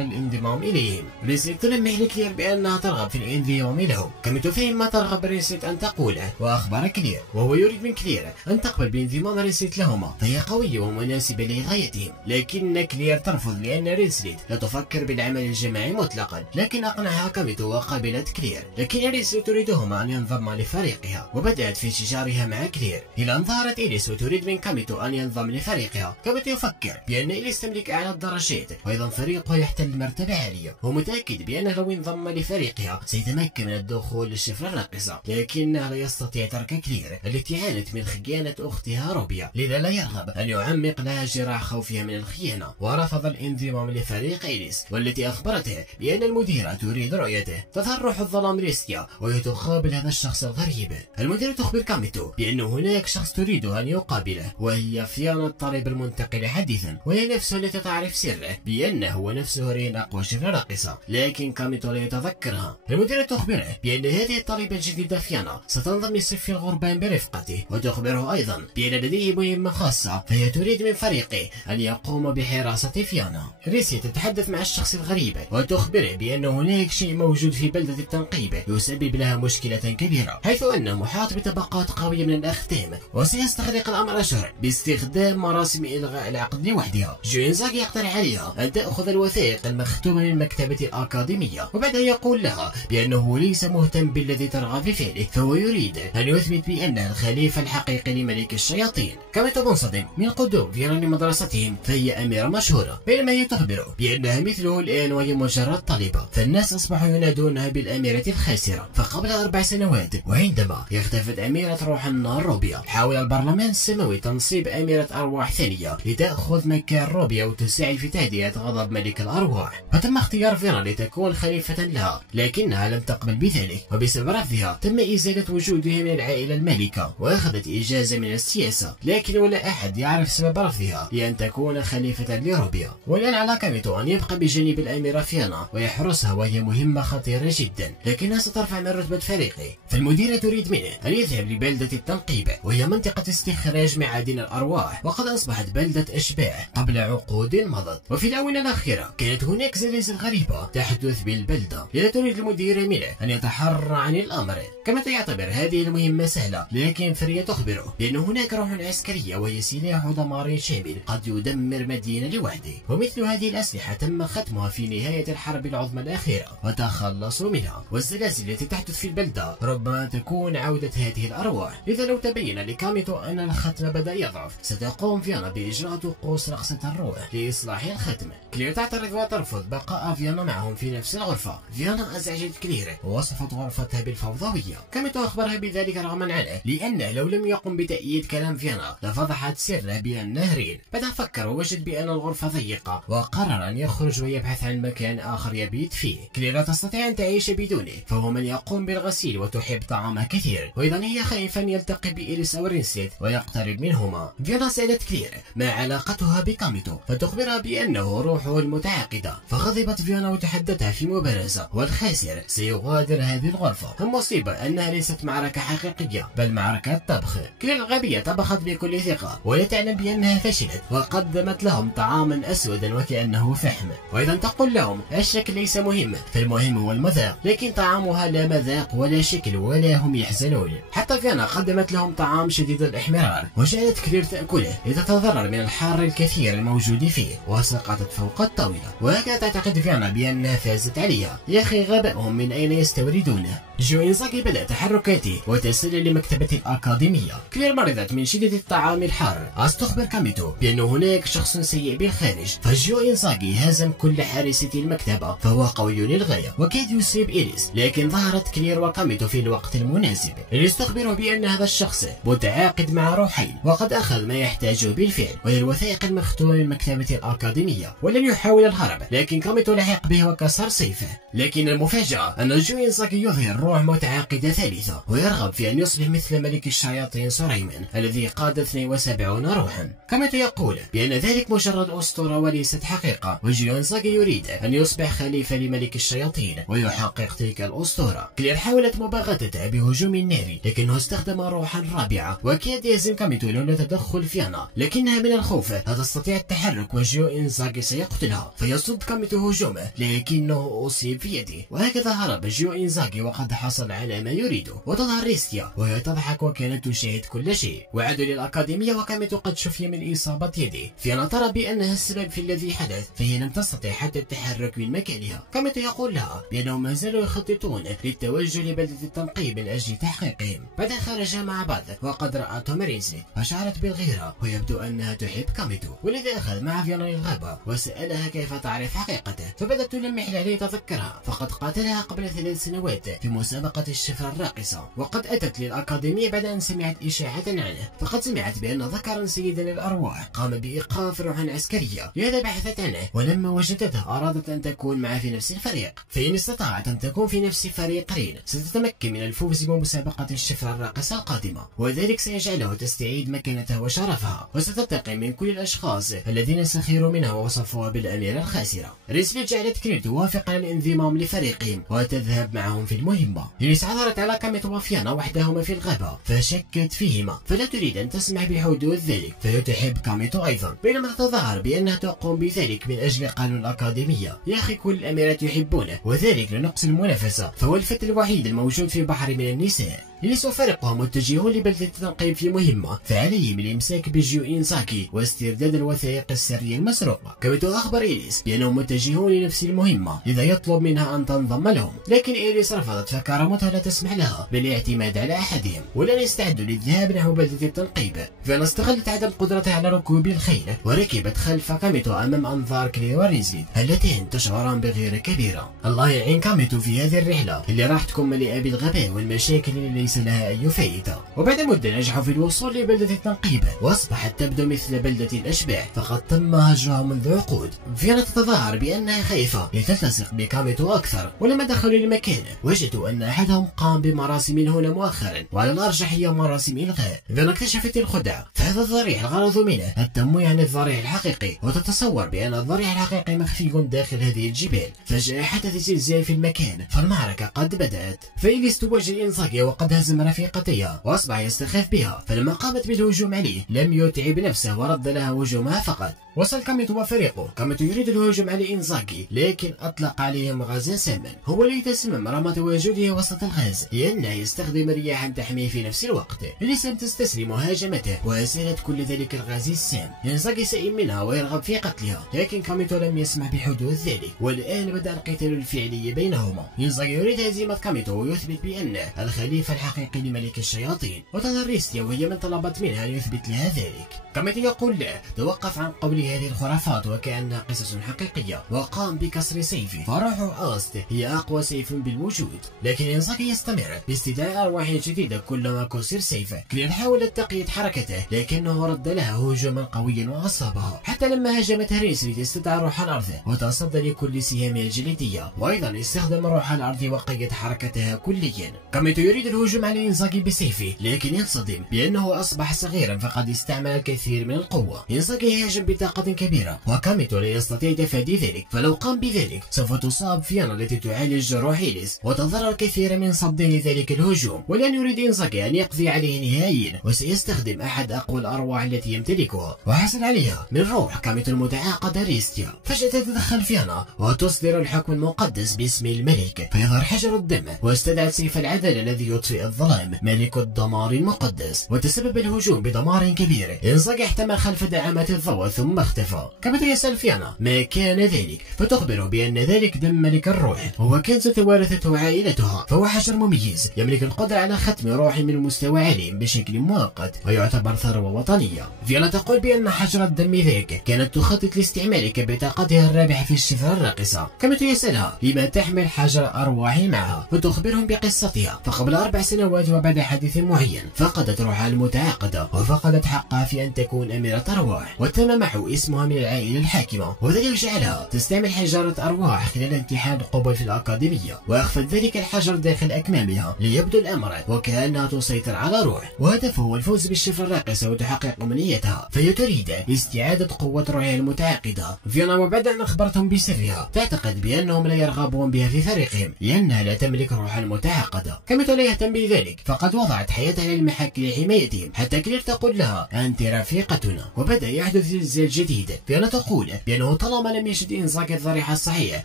الانضمام إليهم. رينسليت تلمح لكلير بأنها ترغب في الانضمام لهم. كما تفهم ما ترغب رينسليت أن تقوله، وأخبر كلير وهو يريد من كلير أن تقبل بانضمام رينسليت لهما، فهي قوية ومناسبة لغايتهم. لكن كلير ترفض لأن رينسليت لا تفكر بالعمل الجماعي مطلقا، لكن أقنعها كاميتو وقبلت كلير. لكن رينسليت تريدهما أن ينضما لفريقها، وبدأت في شجارها مع كلير إلى أن ظهرت إليس وتريد من كاميتو أن ينضم لفريقها. كاميتو يفكر بأن إليس تملك أعلى الدرجات، وأيضا فريقه يحتل مرتبة عالية، ومتأكد بأنه لو انضم لفريقها سيتمكن من الدخول للشفرة الراقصة، لكنه لا يستطيع ترك كلير التي عانت من خيانة أختها روبيا، لذا لا يرغب أن يعمق لها جراح خوفها من الخيانة، ورفض الانضمام لفريق إليس، والتي أخبرته بأن المديرة تريد رؤيته. تظهر روح الظلام ريستيا وتقابل هذا الشخص الغريب. المديرة تخبر كاميتو بأن هناك شخص تريد أن يقابله، وهي فيانا الطالب المنتقل حديثا، وهي نفسه التي تعرف سره بأنه هو نفسه رين أقوى شفرة راقصة، لكن كاميتو لا يتذكرها. المديرة تخبره بأن هذه الطالبة الجديدة فيانا ستنضم لصف الغربان برفقته، وتخبره أيضا بأن لديه مهمة خاصة، فهي تريد من فريقه أن يقوم بحراسة فيانا. ريسي تتحدث مع الشخص الغريب وتخبره بأن هناك شيء موجود في بلدة التنقيب يسبب لها مشكلة كبيرة، حيث أنه محاط بطبقات قوية من الأختام، وسيستغرق الأمر أشهر باستخدام مراسم إلغاء العقد لوحدها. جوينزاغ يقترح عليها أن تأخذ الوثائق المختومة من مكتبة الأكاديمية، وبعدها يقول لها بأنه ليس مهتم بالذي ترغب في فعله، فهو يريد أن يثبت بأنه الخليفة الحقيقي لملك الشياطين. كما تنصدم من قدوم فيانا لمدرستهم، فهي أميرة مشهورة، بينما هي تخبره بأنها مثله الآن وهي مجرد طالبة، فالناس أصبحوا ينادونها بالأميرة الخاسرة. فقبل 4 سنوات وعندما اختفت أميرة روح النار روبيا، حاول البرلمان السماوي تنصيب أميرة أرواح ثانية لتأخذ مكان روبيا وتساعد في تهدئة غضب ملك الأرواح، فتم اختيار فيانا لتكون خليفة لها، لكنها لم تقبل بذلك، وبسبب رفضها تم إزالة وجودها من العائلة المالكة، وأخذت إجازة من السياسة، لكن ولا أحد يعرف سبب رفضها لأن تكون خليفة لروبيا. والآن على كاميتو أن يبقى بجانب الأميرة فيانا ويحرسها، وهي مهمة خطيرة جدا، لكنها سترفع من رتبة فريقه. فالمديرة تريد منه أن يذهب لبلدة التنقيب، وهي منطقة استخراج معادن الأرواح، وقد أصبحت بلدة أشباح قبل عقود مضت. وفي الآونة الأخيرة كانت هناك زلازل غريبة تحدث بالبلدة، لذا تريد المديرة منه أن يتحرى عن الأمر. كما يعتبر هذه المهمة سهلة، لكن فريا تخبره بأن هناك روح عسكرية وهي سلاح دمار شامل قد يدمر مدينة لوحده، ومثل هذه الأسلحة تم ختمها في نهاية الحرب العظمى الأخيرة وتخلصوا منها. والزلازل التي تحدث في البلدة ربما تكون عودة هذه الأرواح، لذا لو تبين لكاميتو أن الختم بدأ يضعف، ستقوم فيانا بإجراء طقوس رقصة الروح لإصلاح الختم. كلير تعترض وترفض بقاء فيانا معهم في نفس الغرفة. فيانا أزعجت كلير ووصفت غرفتها بالفوضوية. كاميتو أخبرها بذلك رغما عنه، لأنه لو لم يقم بتأييد كلام فيانا لفضحت سره بأنه رين. بعدها فكر ووجد بأن الغرفة ضيقة، وقرر أن يخرج ويبحث عن مكان آخر يبيت فيه. كلير لا تستطيع أن تعيش بدونه، فهو من يقوم بالغسيل وتحب طعامه كثير، وأيضا هي خايفة أن يلتقي بإليس أو رينسليت ويقترب منهما. فيانا سألت كلير ما علاقتها بكاميتو، فتخبرها بأنه روحه المتعاقدة، فغضبت فيانا وتحدثها في مبارزة، والخاسر سيغادر هذه الغرفة. المصيبة أنها ليست معركة حقيقية بل معركة طبخ. كلير الغبية طبخت بكل ثقة، ولا تعلم بأنها فشلت، وقدمت لهم طعاما أسودا وكأنه فحم، وأيضا تقول لهم الشكل ليس مهم، فالمهم هو المذاق، لكن طعامها لا مذاق مذاق ولا شكل ولا هم يحزنون. حتى فيانا قدمت لهم طعام شديد الاحمرار وجعلت كلير تأكله لتتضرر من الحار الكثير الموجود فيه، وسقطت فوق الطاولة. وهكذا تعتقد فيانا بأنها فازت عليها. يا أخي غبائهم من أين يستوردونه؟ جو إنزاغي بدأ تحركاته وتسلل لمكتبة الأكاديمية. كلير مرضت من شدة الطعام الحار. أستخبر كاميتو بأن هناك شخص سيء بالخارج، فجو إنزاغي هزم كل حارسي المكتبة، فهو قوي للغاية وكاد يصيب إليس، لكن ظهرت كلير وكاميتو في الوقت المناسب ليستخبروا بأن هذا الشخص متعاقد مع روحين وقد أخذ ما يحتاجه بالفعل، وهي الوثائق المختومة من مكتبة الأكاديمية، ولن يحاول الهرب، لكن كاميتو لحق به وكسر سيفه. لكن المفاجأة أن جو إنزاغي يظهر روح متعاقدة ثالثة ويرغب في أن يصبح مثل ملك الشياطين سوريمان الذي قاد 72 روحا. كاميتو يقول بأن ذلك مجرد أسطورة وليست حقيقة، وجو إنزاغي يريد أن يصبح خليفة لملك الشياطين ويحقق تلك الأسطورة. كلير حاولت مباغتته بهجوم ناري، لكنه استخدم روحا رابعة وكاد يهزم كاميتو لولا تدخل فيانا، لكنها من الخوف لا تستطيع التحرك وجو إنزاغي سيقتلها، فيصد كاميتو هجومه لكنه أصيب في يده. وهكذا هرب جو إنزاغي وقد حصل على ما يريده. وتظهر ريستيا وهي تضحك وكانت تشاهد كل شيء. وعادوا للأكاديمية وكاميتو قد شفي من إصابة يده. فيانا ترى بأنها السبب في الذي حدث، فهي لم تستطع حتى التحرك من مكانها. كاميتو يقول لها بأنهم ما زالوا يخططون للتوجه لبلدة التنقيب من أجل تحقيقهم. بعد خرج مع بعض وقد رأتهم رينسلي فشعرت بالغيرة، ويبدو أنها تحب كاميتو، ولذا أخذ مع فيانا للغابة وسألها كيف تعرف حقيقته، فبدأت تلمح له ليتذكرها، فقد قاتلها قبل 3 سنوات في مسابقة الشفرة الراقصة، وقد أتت للأكاديمية بعد أن سمعت إشاعة عنه. فقد سمعت بأن ذكرا سيدا للأرواح قام بإيقاف روح عسكرية، لهذا بحثت عنه، ولما وجدته أرادت أن تكون معه في نفس الفريق، فإن استطاعت أن تكون في نفس فريق رين ستتمكن من الفوز بمسابقة الشفرة الراقصة القادمة، وذلك سيجعله تستعيد مكانتها وشرفها، وستنتقم من كل الأشخاص الذين سخروا منها ووصفوها بالأميرة الخاسرة. رينسلي جعلت كلير توافق على الانضمام لفريقهم وتذهب معهم في المهمة. إليس عثرت على كاميتو وفيانا وحدهما في الغابة فشكت فيهما، فلا تريد أن تسمح بحدوث ذلك، فهي تحب كاميتو أيضا، بينما تظهر بأنها تقوم بذلك من أجل قانون الأكاديمية. يا أخي كل الأميرات يحبونه، وذلك لنقص المنافسة، فهو الفتى الوحيد الموجود في بحر من النساء. إليس وفريقه متجهون لبلدة التنقيب في مهمة، فعليهم الإمساك بجيو إنزاغي واسترداد الوثائق السرية المسروقة. كاميتو أخبر إليس بأنهم متجهون لنفس المهمة، لذا يطلب منها أن تنضم لهم، لكن إليس رفضت، فكرامتها لا تسمح لها بالاعتماد على أحدهم، ولن يستعدوا للذهاب نحو بلدة التنقيب. فأنا استغلت عدم قدرتها على ركوب الخيل وركبت خلف كاميتو أمام أنظار كلير ورينسلي اللتين تشعران بغيرة كبيرة. الله يعين كاميتو في هذه الرحلة اللي راح تكون مليئة بالغباء والمشاكل اللي ليس لها أي فائدة. وبعد مدة نجحوا في الوصول لبلدة التنقيب، وأصبحت تبدو مثل بلدة الأشباح، فقد تم هجرها منذ عقود. فيانا تتظاهر بأنها خايفة لتلتصق بكاميتو أكثر، ولما دخلوا المكان وجدوا أن أحدهم قام بمراسم هنا مؤخرا، وعلى الأرجح هي مراسم إلغاء. فيانا اكتشفت الخدعة، فهذا الضريح الغرض منه التمويه عن الضريح الحقيقي، وتتصور بأن الضريح الحقيقي مخفي داخل هذه الجبال. فجأة حدث زلزال في المكان، فالمعركة قد بدأت. فإليس تواجه إنزاغي وقد هزم رفيقتها وأصبح يستخف بها، فلما قامت بالهجوم عليه لم يتعب نفسه ورد لها هجومها فقط. وصل كاميتو وفريقه. كاميتو يريد الهجوم على إنزاغي، لكن أطلق عليهم غازا ساما. هو لا يتسمم رغم تواجده وسط الغاز، لأنه يستخدم رياحا تحميه في نفس الوقت. إليس لم تستسلم وهاجمته وأزالت كل ذلك الغاز السام. إنزاغي سئم منها ويرغب في قتلها، لكن كاميتو لم يسمح بحدوث ذلك، والآن بدأ القتال الفعلي بينهما. إنزاغي يريد هزيمة كاميتو ويثبت بأنه الخليفة الحقيقي لملك الشياطين، وتظهر ريستيا وهي من طلبت منها أن يثبت لها ذلك. كاميتو يقول له توقف عن قول هذه الخرافات وكأنها قصص حقيقية، وقام بكسر سيفه، فروح أوست هي أقوى سيف بالوجود. لكن إنزاغي يستمر باستدعاء أرواح جديدة كلما كسر سيفه. كلير حاولت تقييد حركته، لكنه رد لها هجوما قويا وأصابها، حتى لما هاجمتها رينسلي استدعى روح الأرض وتصدى لكل سهامها الجليدية، وأيضا استخدم روح الأرض وقيد حركتها كليا. كاميتو يريد الهجوم يهجم على إنزاغي بسيفه، لكن ينصدم بأنه أصبح صغيرا فقد استعمل الكثير من القوة. إنزاغي يهاجم بطاقة كبيرة وكاميتو لا يستطيع تفادي ذلك، فلو قام بذلك سوف تصاب فيانا التي تعالج جروح إليس وتضرر كثيرا من صد ذلك الهجوم. ولن يريد إنزاغي أن يقضي عليه نهائيا، وسيستخدم أحد أقوى الأرواح التي يمتلكها وحصل عليها من روح كاميتو المتعاقدة ريستيا. فجأة تتدخل فيانا وتصدر الحكم المقدس باسم الملك، فيظهر حجر الدم واستدعت سيف العدالة الذي يطفئ الظلام ملك الدمار المقدس، وتسبب الهجوم بدمار كبير. إنزاغي احتمى خلف دعامات الضوء ثم اختفى. كاميتو يسأل فيانا ما كان ذلك، فتخبره بأن ذلك دم ملك الروح وهو كنز توارثته عائلتها، فهو حجر مميز يملك القدرة على ختم روح من مستوى عالي بشكل مؤقت ويعتبر ثروة وطنية. فيانا تقول بأن حجر الدم ذاك كانت تخطط لاستعماله كبطاقتها الرابحة في الشفرة الراقصة. كاميتو يسألها لما تحمل حجر أرواح معها، فتخبرهم بقصتها. فقبل 4 سنوات وبعد حادث معين فقدت روحها المتعاقدة وفقدت حقها في أن تكون أميرة أرواح، وتم محو اسمها من العائلة الحاكمة، وذلك جعلها تستعمل حجارة أرواح خلال امتحان القبول في الأكاديمية، وأخفت ذلك الحجر داخل أكمامها ليبدو الأمر وكأنها تسيطر على روح، وهدفه هو الفوز بالشفرة الراقصة وتحقق أمنيتها. فهي تريد استعادة قوة روحها المتعاقدة. فيانا وبعد أن أخبرتهم بسرها تعتقد بأنهم لا يرغبون بها في فريقهم لأنها لا تملك روحها المتعاقدة. كاميتو لا يهتم بذلك، فقد وضعت حياتها على المحك لحمايتهم، حتى كلير تقول لها أنت رفيقتنا. وبدأ يحدث زلزال جديد. فيانا تقول بأنه طالما لم يجد إنزاغي الضريح الصحيح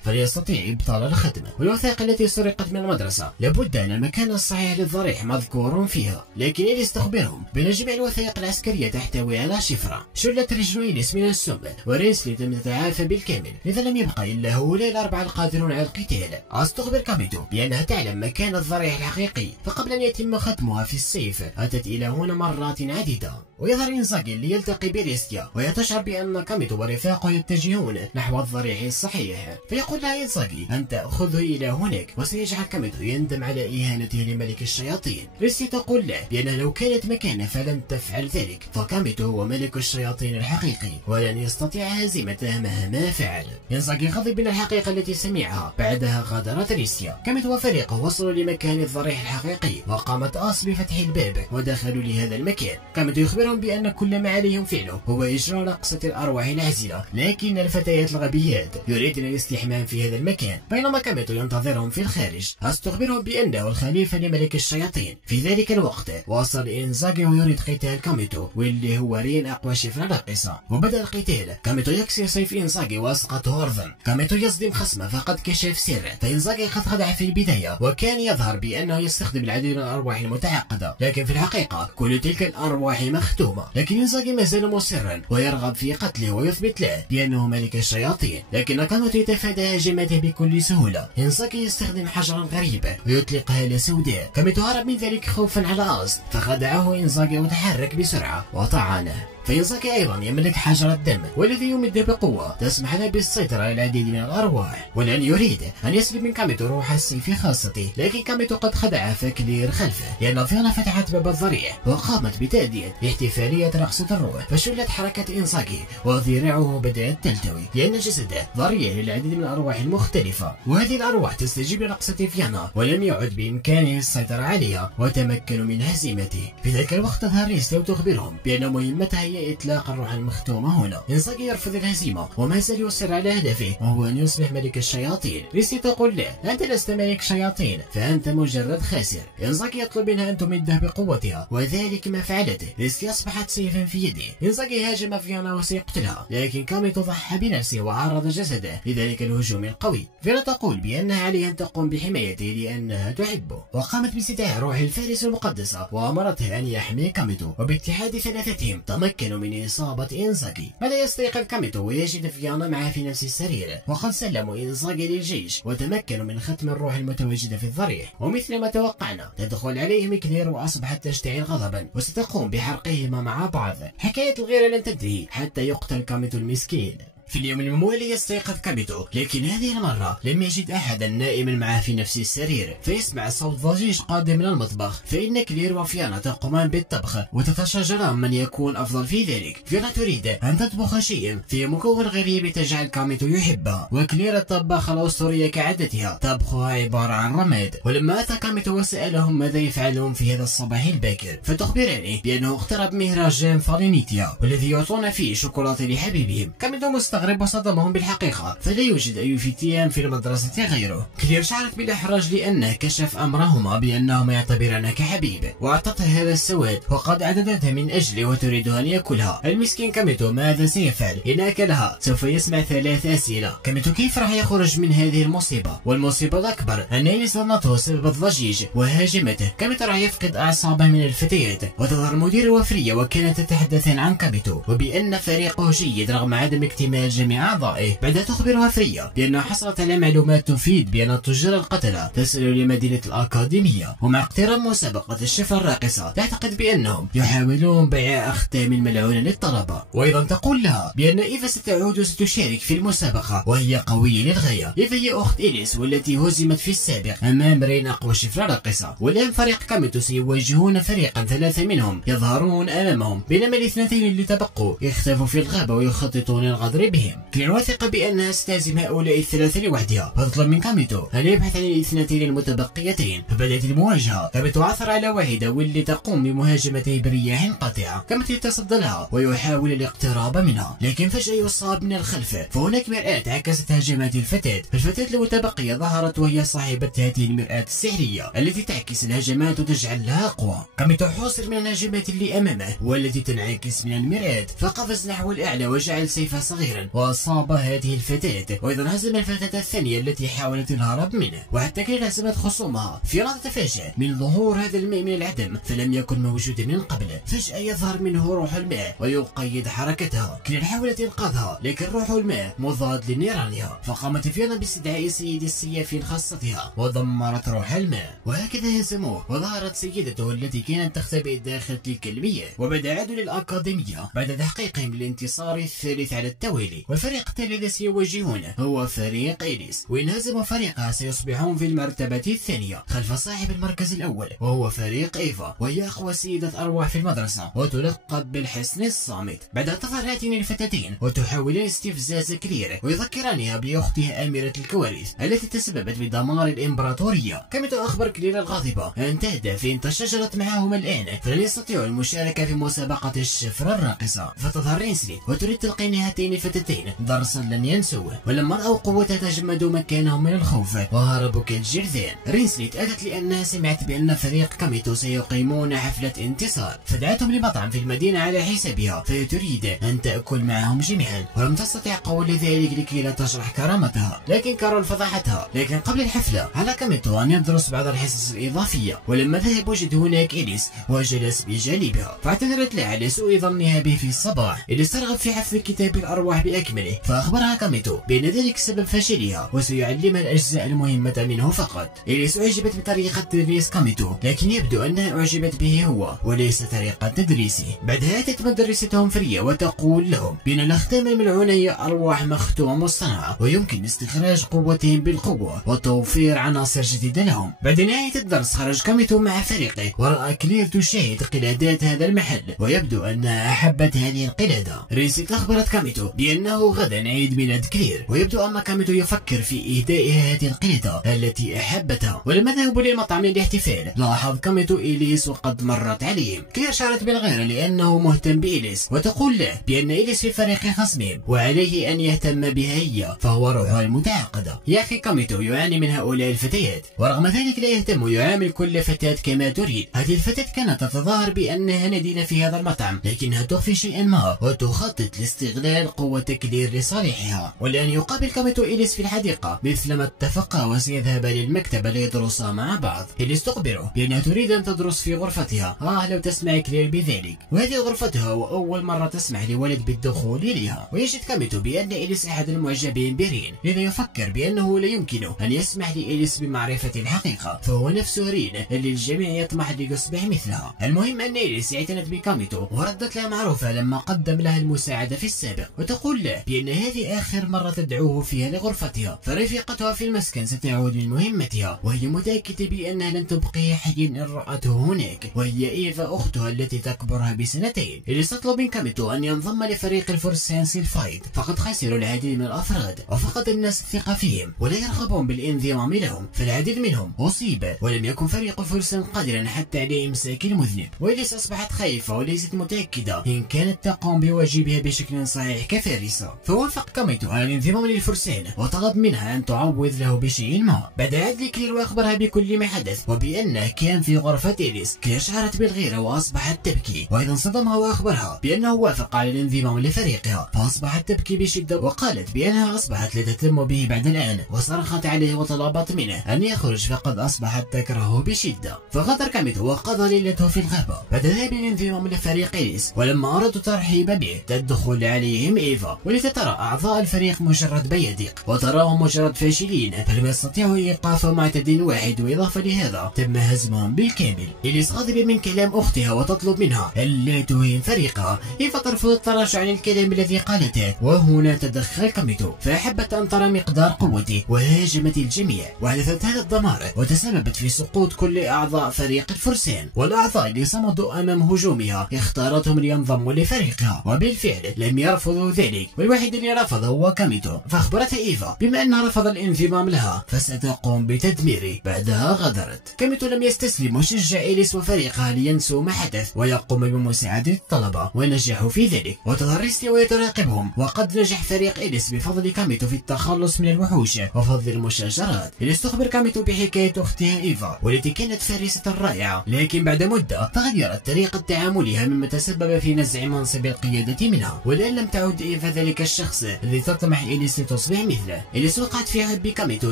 فليستطيع إبطال الخدمة. والوثائق التي سرقت من المدرسة لابد أن المكان الصحيح للضريح مذكور فيها، لكن إليس تخبرهم بأن جميع الوثائق العسكرية تحتوي على شفرة. شلت رجل إليس من السم ورينسلي لم تتعافى بالكامل، لذا لم يبقى إلا هؤلاء الأربعة القادرون على القتال. تخبر كاميتو بأنها تعلم مكان الضريح الحقيقي، فقبل أن يتم ختمها في السيف أتت إلى هنا مرات عديدة. ويظهر إنزاغي ليلتقي بريستيا، وهي تشعر بأن كاميتو ورفاقه يتجهون نحو الضريح الصحيح، فيقول لها إنزاغي أن تأخذه إلى هناك، وسيجعل كاميتو يندم على إهانته لملك الشياطين. ريستيا تقول له بأنها لو كانت مكانه فلن تفعل ذلك، فكاميتو هو ملك الشياطين الحقيقي ولن يستطيع هزيمته مهما فعل. إنزاغي غضب من الحقيقة التي سمعها. بعدها غادرت ريستيا. كاميتو وفريقه وصلوا لمكان الضريح الحقيقي، وقامت بفتح الباب ودخلوا لهذا المكان. كاميتو يخبرهم بأن كل ما عليهم فعله هو إجراء رقصة الأرواح العازلة، لكن الفتيات الغبيات يريدن الاستحمام في هذا المكان، بينما كاميتو ينتظرهم في الخارج. تخبرهم بأنه الخليفة لملك الشياطين. في ذلك الوقت وصل إنزاغي ويريد قتال كاميتو، واللي هو رين أقوى شفرة راقصة. وبدأ القتال. كاميتو يكسر سيف إنزاغي وأسقطه أرضا. كاميتو يصدم خصمه فقد كشف سر، فإنزاغي قد خدع في البداية وكان يظهر بأنه يستخدم العديد من الأرواح المتعاقدة، لكن في الحقيقة كل تلك الأرواح مختومة. لكن إنزاغي ما زال مصرا ويرغب في قتله ويثبت له بأنه ملك الشياطين، لكن كاميتو يتفادى هجماته بكل سهولة. إنزاغي يستخدم حجرا غريبا ويطلق هالة سوداء. كاميتو هرب من ذلك خوفا على أصل، فخدعه إنزاغي وتحرك بسرعة وطعنه. فإنزاغي أيضا يملك حجر الدم والذي يمد بقوة تسمح له بالسيطرة على العديد من الأرواح، والآن يريد أن يسلب من كاميتو روح السيف خاصته، لكن كاميتو قد خدع فكلير خلفه، لأن فيانا فتحت باب الضريح وقامت بتأدية احتفالية رقصة الروح. فشلت حركة إنزاغي وذراعه بدأت تلتوي، لأن جسده ضريح للعديد من الأرواح المختلفة، وهذه الأرواح تستجيب لرقصة فيانا ولم يعد بإمكانه السيطرة عليها وتمكنوا من هزيمته. في ذلك الوقت تظهر ريستيا وتخبرهم بأن مهمتها إطلاق الروح المختومة هنا. إنزاغي يرفض الهزيمة وما زال يصر على هدفه وهو أن يصبح ملك الشياطين. ريستيا تقول له أنت لست ملك شياطين، فأنت مجرد خاسر. إنزاغي يطلب منها أن تمده بقوتها، وذلك ما فعلته. ريستيا أصبحت سيفا في يده. إنزاغي هاجم فيانا وسيقتلها، لكن كاميتو ضحى بنفسه وعرض جسده لذلك الهجوم القوي. فيانا تقول بأنها عليها أن تقوم بحمايته لأنها تحبه، وقامت باستدعاء روح الفارس المقدسة وأمرته أن يحمي كاميتو، وباتحاد ثلاثتهم تمكنوا من إصابة إنزاغي. بدأ يستيقظ كاميتو ويجد فيانا معه في نفس السرير، وقد سلموا إنزاغي للجيش وتمكنوا من ختم الروح المتواجدة في الضريح. ومثل ما توقعنا تدخل عليهم كلير وأصبحت تشتعل غضبا وستقوم بحرقهما مع بعض. حكاية الغيرة لن تنتهي حتى يقتل كاميتو المسكين. في اليوم الموالي يستيقظ كاميتو، لكن هذه المرة لم يجد أحدا نائما معه في نفس السرير، فيسمع صوت ضجيج قادم من المطبخ. فإن كلير وفيانا تقومان بالطبخ وتتشاجران من يكون أفضل في ذلك. فيانا تريد أن تطبخ شيئا في مكون غريب تجعل كاميتو يحبها، وكلير الطباخة الأسطورية كعادتها طبخها عبارة عن رماد. ولما أتى كاميتو وسألهم ماذا يفعلون في هذا الصباح الباكر، فتخبرانه بأنه اقترب مهرجان فالينيتيا والذي يعطون فيه شوكولاتة لحبيبهم. كاميتو مستغرب وصدمهم بالحقيقة، فلا يوجد أي فتيان في المدرسة غيره. كلير شعرت بالإحراج لأنه كشف أمرهما بأنهما يعتبرانه كحبيب، وأعطته هذا السواد وقد عددته من أجله وتريد أن يأكلها. المسكين كاميتو ماذا سيفعل؟ إن أكلها سوف يسمع 3 أسئلة. كاميتو كيف راح يخرج من هذه المصيبة؟ والمصيبة الأكبر أن إيليس ظنته سبب الضجيج وهاجمته. كاميتو راح يفقد أعصابه من الفتيات. وتظهر المدير وفريا وكانت تتحدثان عن كاميتو وبأن فريقه جيد رغم عدم اكتمال جميع أعضائه. بعدها تخبرها فريا بأنها حصلت على معلومات تفيد بأن تجار القتلة تسأل لمدينة الأكاديمية، ومع اقتراب مسابقة الشفرة الراقصة تعتقد بأنهم يحاولون بيع أختام الملعونة للطلبة. وأيضا تقول لها بأن إيفا ستعود وستشارك في المسابقة وهي قوية للغاية. إيفا هي أخت إيليس والتي هزمت في السابق أمام رين أقوى شفرة راقصة. والآن فريق كاميتو سيواجهون فريقا 3 منهم يظهرون أمامهم، بينما الاثنتين اللي تبقوا يختفوا في الغابة ويخططون الغدر بهم. كلير واثقة بأنها ستهزم هؤلاء ال3 لوحدها، فتطلب من كاميتو أن يبحث عن الاثنتين المتبقيتين. فبدأت المواجهة. كاميتو عثر على واحدة واللي تقوم بمهاجمته برياح قاطعة. كاميتو يتصدى لها ويحاول الاقتراب منها، لكن فجأة يصاب من الخلف، فهناك مرآة عكست هجمات الفتاة. الفتاة المتبقية ظهرت وهي صاحبة هذه المرآة السحرية التي تعكس الهجمات وتجعلها أقوى. كاميتو حوصر من الهجمات اللي أمامه والتي تنعكس من المرآة، فقفز نحو الأعلى وجعل سيفه صغيرا وأصاب هذه الفتاة، وأيضا هزم الفتاة الثانية التي حاولت الهرب منه. وحتى كانت هزمت خصومها. فيانا تتفاجأ من ظهور هذا الماء من العدم، فلم يكن موجودا من قبل. فجأة يظهر منه روح الماء ويقيد حركتها. كلير حاولت إنقاذها، لكن روح الماء مضاد لنيرانها، فقامت فيانا باستدعاء سيد السيافين خاصتها ودمرت روح الماء. وهكذا هزموه، وظهرت سيدته التي كانت تختبئ داخل تلك المياه. وبدأ عادوا للأكاديمية بعد تحقيقهم بالانتصار الثالث على التوالي. والفريق التالي الذي سيواجهونه هو فريق إيليس، وإن هزموا فريقها سيصبحون في المرتبة الثانية خلف صاحب المركز الأول وهو فريق إيفا، وهي أقوى سيدة أرواح في المدرسة وتلقب بالحصن الصامت. بعدها تظهر هاتين الفتاتين وتحاولان استفزاز كلير ويذكرانها بأختها أميرة الكوارث التي تسببت بدمار الإمبراطورية. كاميتو أخبر كلير الغاضبة أن تهدى فإن تشاجرت معهم الآن فلن يستطيعوا المشاركة في مسابقة الشفرة الراقصة. فتظهر رينسلي وتريد تلقين هاتين الفتاتين درسا لن ينسوه. ولما رأوا قوتها تجمدوا مكانهم من الخوف وهربوا كالجرذان. رينسلي أتت لأنها سمعت بأن فريق كاميتو سيقيمون حفلة انتصار، فدعتهم لمطعم في المدينة على حسابها، فهي تريد أن تأكل معهم جميعا. ولم تستطع قول ذلك لكي لا تجرح كرامتها، لكن كارول فضحتها. لكن قبل الحفلة على كاميتو أن يدرس بعض الحصص الإضافية. ولما ذهب وجد هناك إيليس وجلس بجانبها، فاعتذرت له على سوء ظنها به في الصباح. إيليس ترغب في حفظ كتاب الأرواح بأكمله، فأخبرها كاميتو بأن ذلك سبب فشلها وسيعلمها الأجزاء المهمة منه فقط. إيليس أعجبت بطريقة تدريس كاميتو، لكن يبدو أنها أعجبت به هو وليس طريقة تدريسه. بعدها أتت مدرستهم فريا وتقول لهم بأن الأختام الملعونة هي أرواح مختومة مصطنعة ويمكن استخراج قوتهم بالقوة وتوفير عناصر جديدة لهم. بعد نهاية الدرس خرج كاميتو مع فريقه ورأى كلير تشاهد قلادات هذا المحل، ويبدو أنها أحبت هذه القلادة. رينسيت أخبرت كاميتو بأنه غدا عيد ميلاد كلير، ويبدو أن كاميتو يفكر في إهدائها هذه القلادة التي أحبتها. ولما ذهبوا للمطعم للاحتفال لاحظ كاميتو إيليس وقد مرت عليهم. كلير شعرت بالغيرة لأنه مهتم بإيليس وتقول له بأن إيليس في فريق خصمهم وعليه أن يهتم بها هي، فهو روحها المتعاقدة. يا أخي كاميتو يعاني من هؤلاء الفتيات، ورغم ذلك لا يهتم ويعامل كل فتاة كما تريد. هذه الفتاة كانت تتظاهر بأنها ندينة في هذا المطعم، لكنها تخفي شيئا ما وتخطط لاستغلال قوة كلير لصالحها. والآن يقابل كاميتو إيليس في الحديقة مثلما اتفقا وسيذهبا للمكتبة ليدرسا مع بعض. إيليس تخبره بأنها تريد أن تدرس في غرفتها، لو تسمع كلير بذلك، وهذه غرفتها وأول مرة تسمح لولد بالدخول إليها. ويجد كاميتو بأن إيليس أحد المعجبين برين، لذا يفكر بأنه لا يمكنه أن يسمح لإيليس بمعرفة الحقيقة، فهو نفسه رين اللي الجميع يطمح ليصبح مثلها. المهم أن إيليس اعتنت بكاميتو وردت لها معروفة لما قدم لها المساعدة في السابق، وتقول وتقول له بأن هذه آخر مرة تدعوه فيها لغرفتها، فرفيقتها في المسكن ستعود من مهمتها وهي متأكدة بأنها لن تبقي حيا إن رأته هناك، وهي إيفا أختها التي تكبرها بسنتين. اللي تطلب من كاميتو أن ينضم لفريق الفرسان سيلفايد، فقد خسروا العديد من الأفراد وفقد الناس الثقة فيهم ولا يرغبون بالانضمام لهم، فالعديد منهم أصيب ولم يكن فريق الفرسان قادرا حتى على إمساك المذنب. وإليس أصبحت خايفة وليست متأكدة إن كانت تقوم بواجبها بشكل صحيح كفارسة، فوافق كاميتو على الانضمام للفرسان وطلب منها أن تعوض له بشيء ما. بعد عاد كلير وأخبرها بكل ما حدث وبأنه كان في غرفة إليس. كلير شعرت بالغيرة وأصبحت تبكي، وأيضا صدمها وأخبرها بأنه وافق على الانضمام لفريقها، فأصبحت تبكي بشدة وقالت بأنها أصبحت لا تهتم به بعد الآن، وصرخت عليه وطلبت منه أن يخرج فقد أصبحت تكرهه بشدة. فغادر كاميتو وقضى ليلته في الغابة بعد ذهاب الانضمام لفريق إليس. ولما أرادوا الترحيب به تدخل عليهم إيفا ولتترى أعضاء الفريق مجرد بيادق وتراهم مجرد فاشلين فلم يستطيعوا إيقاف معتد واحد، وإضافة لهذا تم هزمهم بالكامل. إليس غاضبة من كلام أختها وتطلب منها ألا تهين فريقها. إيفا ترفض التراجع عن الكلام الذي قالته، وهنا تدخل كاميتو فأحبت أن ترى مقدار قوته وهاجمت الجميع وحدثت هذا الدمار وتسببت في سقوط كل أعضاء فريق الفرسان. والأعضاء اللي صمدوا أمام هجومها اختارتهم لينضموا لفريقها، وبالفعل لم يرفضوا ذلك، والوحيد اللي رفض هو كاميتو. فأخبرتها إيفا بما أنها رفض الانضمام لها فستقوم بتدميره. بعدها غادرت. كاميتو لم يستسلم وشجع إليس وفريقها لينسوا ما حدث ويقوم بمساعدة الطلبة، ونجحوا في ذلك. وتظهر ريستي ويتراقبهم، وقد نجح فريق إليس بفضل كاميتو في التخلص من الوحوش وفضل المشاجرات. إليس تخبر كاميتو بحكاية أختها إيفا والتي كانت فارسة رائعة، لكن بعد مدة تغيرت طريقة تعاملها مما تسبب في نزع منصب القيادة منها. والآن لم تعد إيفا ذلك الشخص الذي تطمح إليس لتصبح مثله. إليس وقعت في حب كاميتو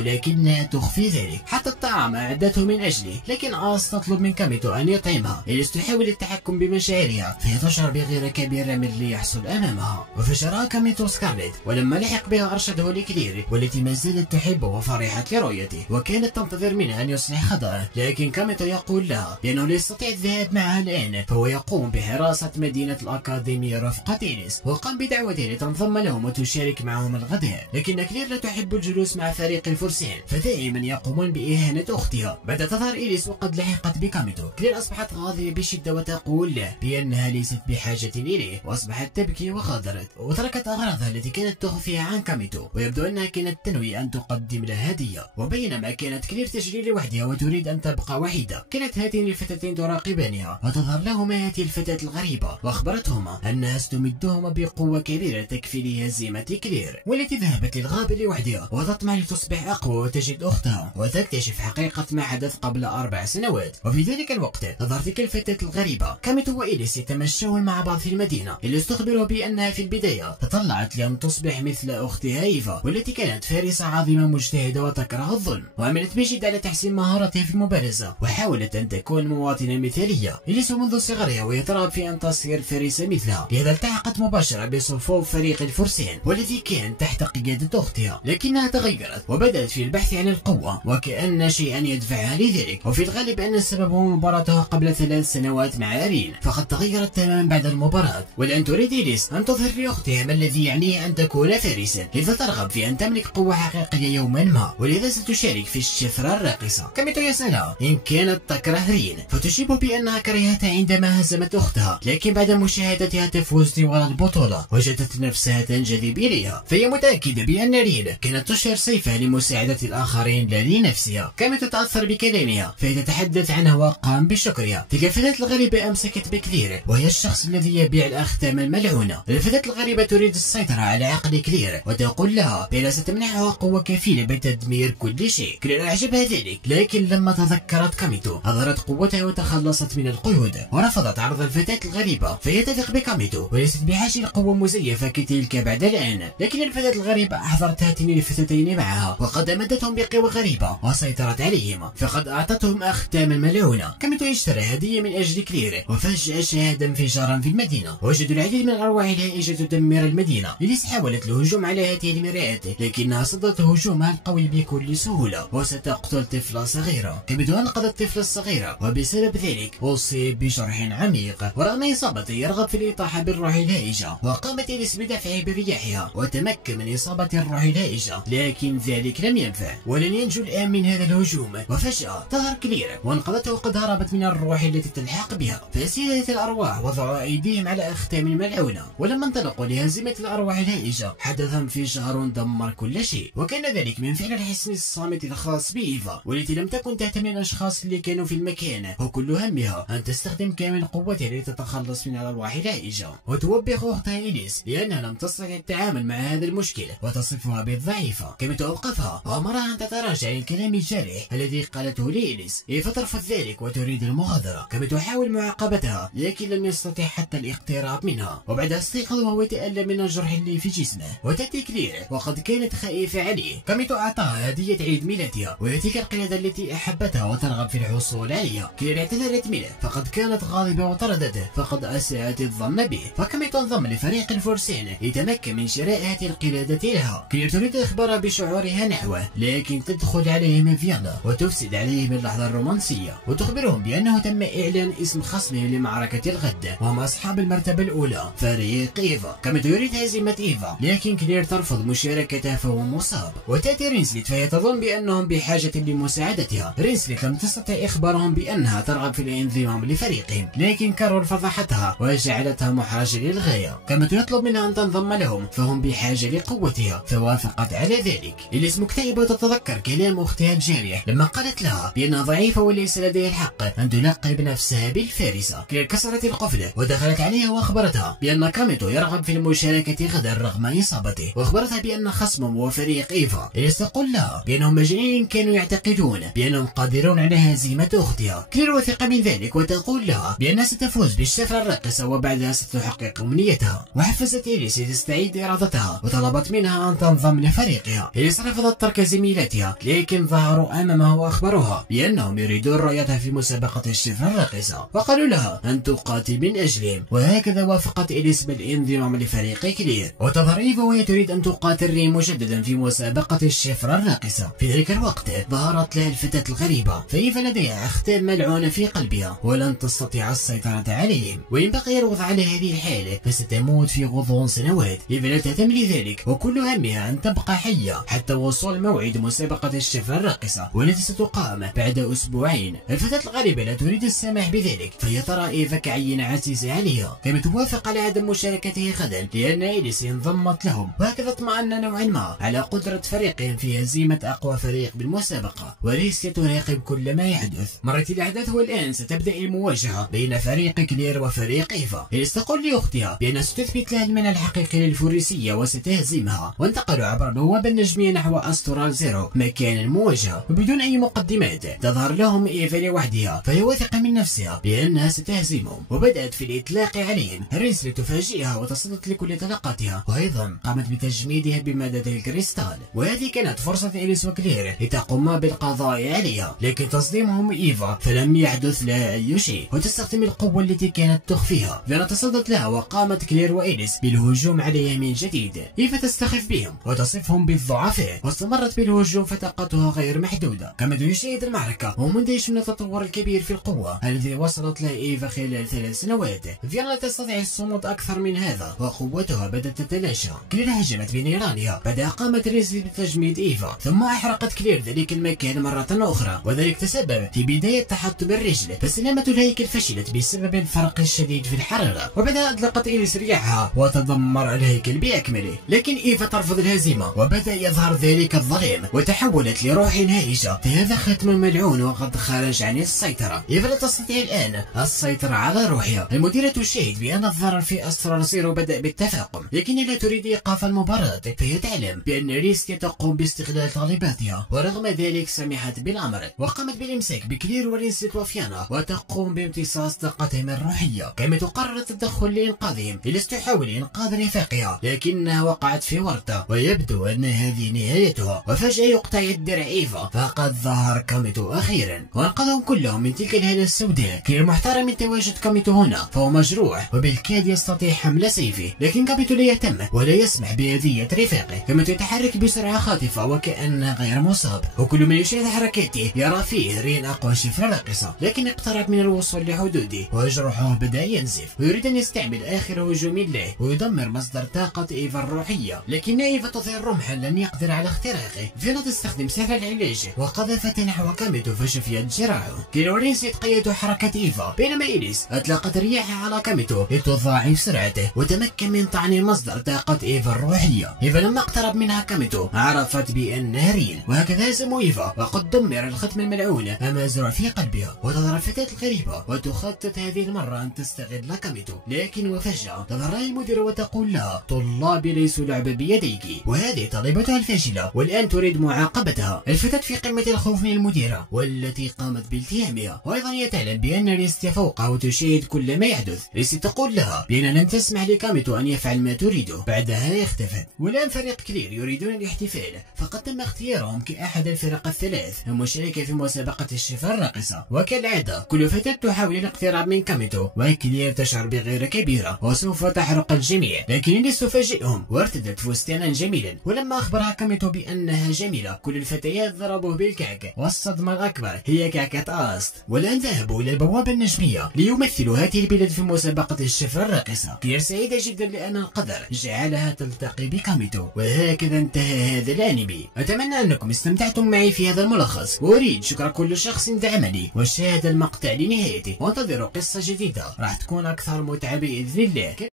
لكنها تخفي ذلك، حتى الطعام أعدته من أجله، لكن آس تطلب من كاميتو أن يطعمها. إليس تحاول التحكم بمشاعرها فهي تشعر بغيرة كبيرة من اللي يحصل أمامها. وفجرها كاميتو سكارليت، ولما لحق بها أرشده لكلير والتي ما زالت تحبه وفرحت لرؤيته، وكانت تنتظر منه أن يصلح خطأه، لكن كاميتو يقول لها بأنه لا يستطيع الذهاب معها الآن، فهو يقوم بحراسة مدينة الأكاديمية رفقة إليس، وقام بدعوته لتنضم لهم وتشارك معهم الغداء. لكن كلير لا تحب الجلوس مع فريق الفرسان، فدائما يقومون بإهانة أختها. بعد تظهر إليس وقد لحقت بكاميتو، كلير أصبحت غاضبة بشدة وتقول له بأنها ليست بحاجة إليه، وأصبحت تبكي وغادرت وتركت أغراضها التي كانت تخفيها عن كاميتو، ويبدو أنها كانت تنوي أن تقدم له هدية. وبينما كانت كلير تجري لوحدها وتريد أن تبقى وحيدة، كانت هاتين الفتاتين تراقبانها، وتظهر لهما هذه الفتاة الغريبة وأخبرتهما أنها ستمدهما بقوة كبيرة تكفي لهزيمة كلير، والتي ذهبت للغابة لوحدها وتطمع لتصبح أقوى وتجد أختها وتكتشف حقيقة ما حدث قبل 4 سنوات. وفي ذلك الوقت تظهر تلك الفتاة الغريبة. كاميتو وإليس يتمشون مع بعض في المدينة. إليس تخبره بأنها في البداية تطلعت لأن تصبح مثل أختها إيفا، والتي كانت فارسة عظيمة مجتهدة وتكره الظلم، وعملت بجد على تحسين مهاراتها في المبارزة وحاولت أن تكون مواطنة مثالية. إليس منذ صغرها وهي ترغب في أن تصير فارسة مثلها، لهذا التحقت مباشرة بصفوف فريق الفرسان والذي كان تحت قيادة أختها، لكنها تغيرت وبدأت في البحث عن القوة وكأن شيئا يدفعها لذلك. وفي الغالب أن السبب هو مباراتها قبل 3 سنوات مع أرين، فقد تغيرت تماما بعد المباراة. والآن تريد إليس أن تظهر لأختها ما الذي يعنيه أن تكون فارسا، لذا ترغب في أن تملك قوة حقيقية يوما ما، ولذا ستشارك في الشفرة الراقصة. كاميتو يسألها إن كانت تكره رين، فتجيب بأنها كرهتها عندما هزمت أختها، لكن بعد مشاهدتها تفوز طوال البطولة وجدت نفسها تنجذب إليها، فهي متأكدة بأن رين كانت تشهر سيفها لمساعدة الآخرين لا لنفسها. كاميتو تتأثر بكلامها فهي تتحدث عنها وقام بشكرها. تلك الفتاة الغريبة أمسكت بكلير وهي الشخص الذي يبيع الأختام الملعونة. الفتاة الغريبة تريد السيطرة على عقل كلير وتقول لها بأنها ستمنحها قوة كفيلة بتدمير كل شيء. كلير أعجبها ذلك، لكن لما تذكرت كاميتو أظهرت قوتها وتخلصت من القيود ورفضت عرض الفتاة الغريبة، فهي تثق بكاميتو وليست بحاجة لقوة مزيفة كتلك بعد الآن. لكن الفتاة الغريبة أحضرت هاتين الفتاتين معها وقد أمدتهم بقوة غريبة وسيطرت عليهما، فقد أعطتهم أختام الملعونة. كاميتو اشترى هدية من أجل كلير، وفجأة شاهد انفجارا في المدينة وجدوا العديد من الأرواح الهائجة تدمر المدينة. إليس حاولت الهجوم على هذه المرآة لكنها صدت هجومها القوي بكل سهولة وستقتل طفلة صغيرة. كاميتو أنقذ الطفلة الصغيرة وبسبب ذلك أصيب بجرح عميق، ورغم إصابته يرغب في الإطاحة بالروح الهائجة. وقامت إليس دفعه برياحها وتمكن من إصابة الروح الهائجة، لكن ذلك لم ينفع ولن ينجو الآن من هذا الهجوم. وفجأة ظهر كلير وانقذته وقد هربت من الروح التي تلحق بها. فسيدة الأرواح وضعوا أيديهم على أختام الملعونة، ولما انطلقوا لهزيمة الأرواح الهائجة حدث انفجار دمر كل شيء، وكان ذلك من فعل الحصن الصامت الخاص بإيفا والتي لم تكن تهتم الأشخاص اللي كانوا في المكان، وكل همها أن تستخدم كامل قوتها لتتخلص من الأرواح الهائجة وتوبخ أختها إليس لأنها لم تستطع التعامل مع هذا المشكل وتصفها بالضعيفة. كما توقفها وأمرها أن تتراجع عن الكلام الجارح الذي قالته لإليس. إيفا ترفض ذلك وتريد المغادرة. كما تحاول معاقبتها لكن لم يستطع حتى الاقتراب منها، وبعدها استيقظ وهو يتألم من الجرح اللي في جسمه. وتأتي كلير وقد كانت خائفة عليه. كاميتو أعطاها هدية عيد ميلادها وهي تلك القلادة التي أحبتها وترغب في الحصول عليها. كلير اعتذرت منه فقد كانت غاضبة وطردته فقد أساءت الظن به، فكاميتو انضم لفريق الفرسان ليتمكن من شراء هذه القلادة لها. كلير تريد إخباره بشعورها نحوه لكن تدخل عليه من فيانا وتفسد عليه باللحظة الرومانسية وتخبرهم بأنه تم إعلان اسم خصمهم لمعركة الغد وهم أصحاب المرتبة الأولى فريق إيفا. كاميتو يريد هزيمة إيفا لكن كلير ترفض مشاركته فهو مصاب. وتأتي رينسليت فهي تظن بأنهم بحاجة لمساعدتها. رينسليت لم تستطع إخبارهم بأنها ترغب في الانضمام لفريقهم، لكن كارول فضحتها وجعلتها محرجة للغاية. كاميتو يطلب منها أن تنضم لهم فهم بحاجة لقوتها فوافقت على ذلك. إليس مكتئبة وتتذكر كلام أختها الجارية لما قالت لها بأنها ضعيفة وليس لديها الحق أن تلقب نفسها بالفارسة. كلير كسرت القفلة ودخلت عليها وأخبرتها بأن كاميتو يرغب في المشاركة غدا رغم إصابته، وأخبرتها بأن خصمهم هو فريق إيفا. إليس تقول لها بأنهم مجانين كانوا يعتقدون بأنهم قادرون على هزيمة أختها. كلير واثقة من ذلك وتقول لها بأنها ستفوز بالشفرة الراقصة وبعدها ستحقق أمنيتها. وحفزت إليس لتستعيد إرادتها وطلبت منها أن تنضم لفريقها. إليس رفضت ترك زميلتها لكن ظهروا أمامها وأخبروها بأنهم يريدون رؤيتها في مسابقة الشفرة الراقصة وقالوا لها أن تقاتل من أجلهم، وهكذا وافقت إليس بالانضمام لفريق كلير. وتظهر إيفا وهي تريد أن تقاتل ريم مجددا في مسابقة الشفرة الراقصة. في ذلك الوقت ظهرت لها الفتاة الغريبة، فإيفا لديها أختام ملعونة في قلبها ولن تستطيع السيطرة عليهم، وإن بقي الوضع على هذه الحالة فستموت في غضون سنوات. إيفا لا تهتم لذلك وكل همها أن تبقى حية حتى وصول موعد مسابقة الشفرة الراقصة والتي ستقام بعد أسبوعين. الفتاة الغريبة لا تريد السماح بذلك فهي ترى إيفا كعينة عزيزة عليها، كما توافق على عدم مشاركته غدا لأن إليس انضمت لهم، وهكذا اطمأن نوعا ما على قدرة فريقهم في هزيمة أقوى فريق بالمسابقة. وليس تراقب كل ما يحدث. مرت الأحداث والآن ستبدأ المواجهة بين فريق كلير وفريق إيفا. إليس تقول لأختها بأنها ستثبت لها المعنى الحقيقي للفروسية وستهزمها، وانتقلوا عبر البوابة النجمية نحو أسترال زيرو مكان المواجهة. وبدون أي مقدمات تظهر لهم إيفا لوحدها فهي واثقة من نفسها بأنها ستهزمهم، وبدأت في الإطلاق عليهم. رينسلي تفاجئها وتصدت لكل طلقاتها، وأيضا قامت بتجميدها بمادة الكريستال. وهذه كانت فرصة إليس وكلير لتقوما بالقضاء عليها، لكن تصديمهم إيفا فلم يحدث لها أي شيء وتستخدم القوة التي كانت تخفيها، لأنها تصدت لها وقامت كلير وإليس بالهجوم عليها من جديد. إيفا تستخف بهم وتصفهم بالضعفاء واستمرت بالهجوم فطاقتها غير محدودة. كما يشاهد المعركة ومندهش من التطور الكبير في القوة الذي وصلت له إيفا خلال 3 سنوات. فيانا لا تستطيع الصمود أكثر من هذا وقوتها بدأت تتلاشى. كلير هجمت بنيرانها، بعدها قامت رينسلي بتجميد إيفا ثم أحرقت كلير ذلك المكان مرة أخرى، وذلك تسبب في بداية تحطم الرجل، فسلامة الهيكل فشلت بسبب الفرق الشديد في الحرارة. وبعدها أطلقت إليس رياحها وتدمر الهيكل بأكمله، لكن إيفا ترفض الهزيمة وبدأ يظهر ذلك الظلام وتحولت لروح هائجة، فهذا ختم ملعون وقد خرج عن السيطرة. إيفا لا تستطيع الآن السيطرة على روحها. المديرة تشاهد بأن الضرر في أسترال زيرو بدأ بالتفاقم، لكن لا تريد إيقاف المباراة، فهي تعلم بأن ريسكي تقوم باستغلال طالباتها، ورغم ذلك سمحت بالأمر وقامت بالإمساك بكلير ورينسليت وفيانا وتقوم بامتصاص طاقتهم الروحية. كما تقرر التدخل لإنقاذهم. إليس تحاول إنقاذ رفاقها لكنها وقعت في ورطة ويبدو أن هذه نهايتها. وفجأة يقطع يد درع إيفا فقد ظهر كاميتو أخيرا وأنقذهم كلهم من تلك الهالة السوداء. كلير محتار من تواجد كاميتو هنا فهو مجروح وبالكاد يستطيع حمل سيفه، لكن كاميتو لا يهتم ولا يسمح بأذية رفاقه. كاميتو يتحرك بسرعة خاطفة وكأنه غير مصاب، وكل من يشاهد حركاته يرى فيه رين أقوى شفرة راقصة، لكن اقترب من الوصول لحدوده وجرحه بدأ ينزف ويريد أن يستعمل آخر هجوم له ويدمر تدمر مصدر طاقة إيفا الروحية، لكن إيفا تظهر رمحا لن يقدر على اختراقه. فيلا تستخدم سحر العلاج وقذفت نحو كاميتو فشفيت جراحه. كيلورينس يتقيد حركة إيفا، بينما إيليس أطلقت رياحها على كاميتو لتضاعف سرعته وتمكن من طعن مصدر طاقة إيفا الروحية. إيفا لما اقترب منها كاميتو عرفت بأنها ريل، وهكذا هزموا إيفا وقد دمر الختم الملعون المزروع في قلبها. وتظهر الفتاة الغريبة وتخطط هذه المرة أن تستغل كاميتو، لكن وفجأة تظهر المديرة وتقول لها طلابي ليسوا لعبة بيديك، وهذه طالبتها الفاشلة والآن تريد معاقبتها. الفتاة في قمة الخوف من المديرة والتي قامت بالتهامها، وأيضا هي تعلم بأن ليست فوقها وتشاهد كل ما يحدث. ليست تقول لها بأن لن تسمح لكاميتو أن يفعل ما تريده. بعدها اختفت. والآن فريق كلير يريدون الاحتفال، فقد تم اختيارهم كأحد الفرق الثلاث المشاركة في مسابقة الشفاء الراقصة. وكالعادة كل فتاة تحاول الاقتراب من كاميتو، وكلير تشعر بغيرة كبيرة وسوف تحرق الجميع، لكن إليس تفاجئهم وارتدت فستانا جميلا. ولما أخبرها كاميتو بأنها جميلة كل الفتيات ضربوه بالكعك، والصدمة الأكبر هي كعكة آست. والآن ذهبوا إلى البوابة النجمية ليمثلوا هذه البلاد في مسابقة الشفاء الراقصة. كلير سعيدة جدا لأن القدر جعلها تلتقي بكاميتو. وهكذا انتهى هذا الأنمي. أتمنى أنكم استمتعتم معي في هذا الملخص، وأريد شكر كل شخص دعمني وشاهد المقطع لنهايته، وانتظروا قصة جديدة راح تكون أكثر متعة بإذن الله.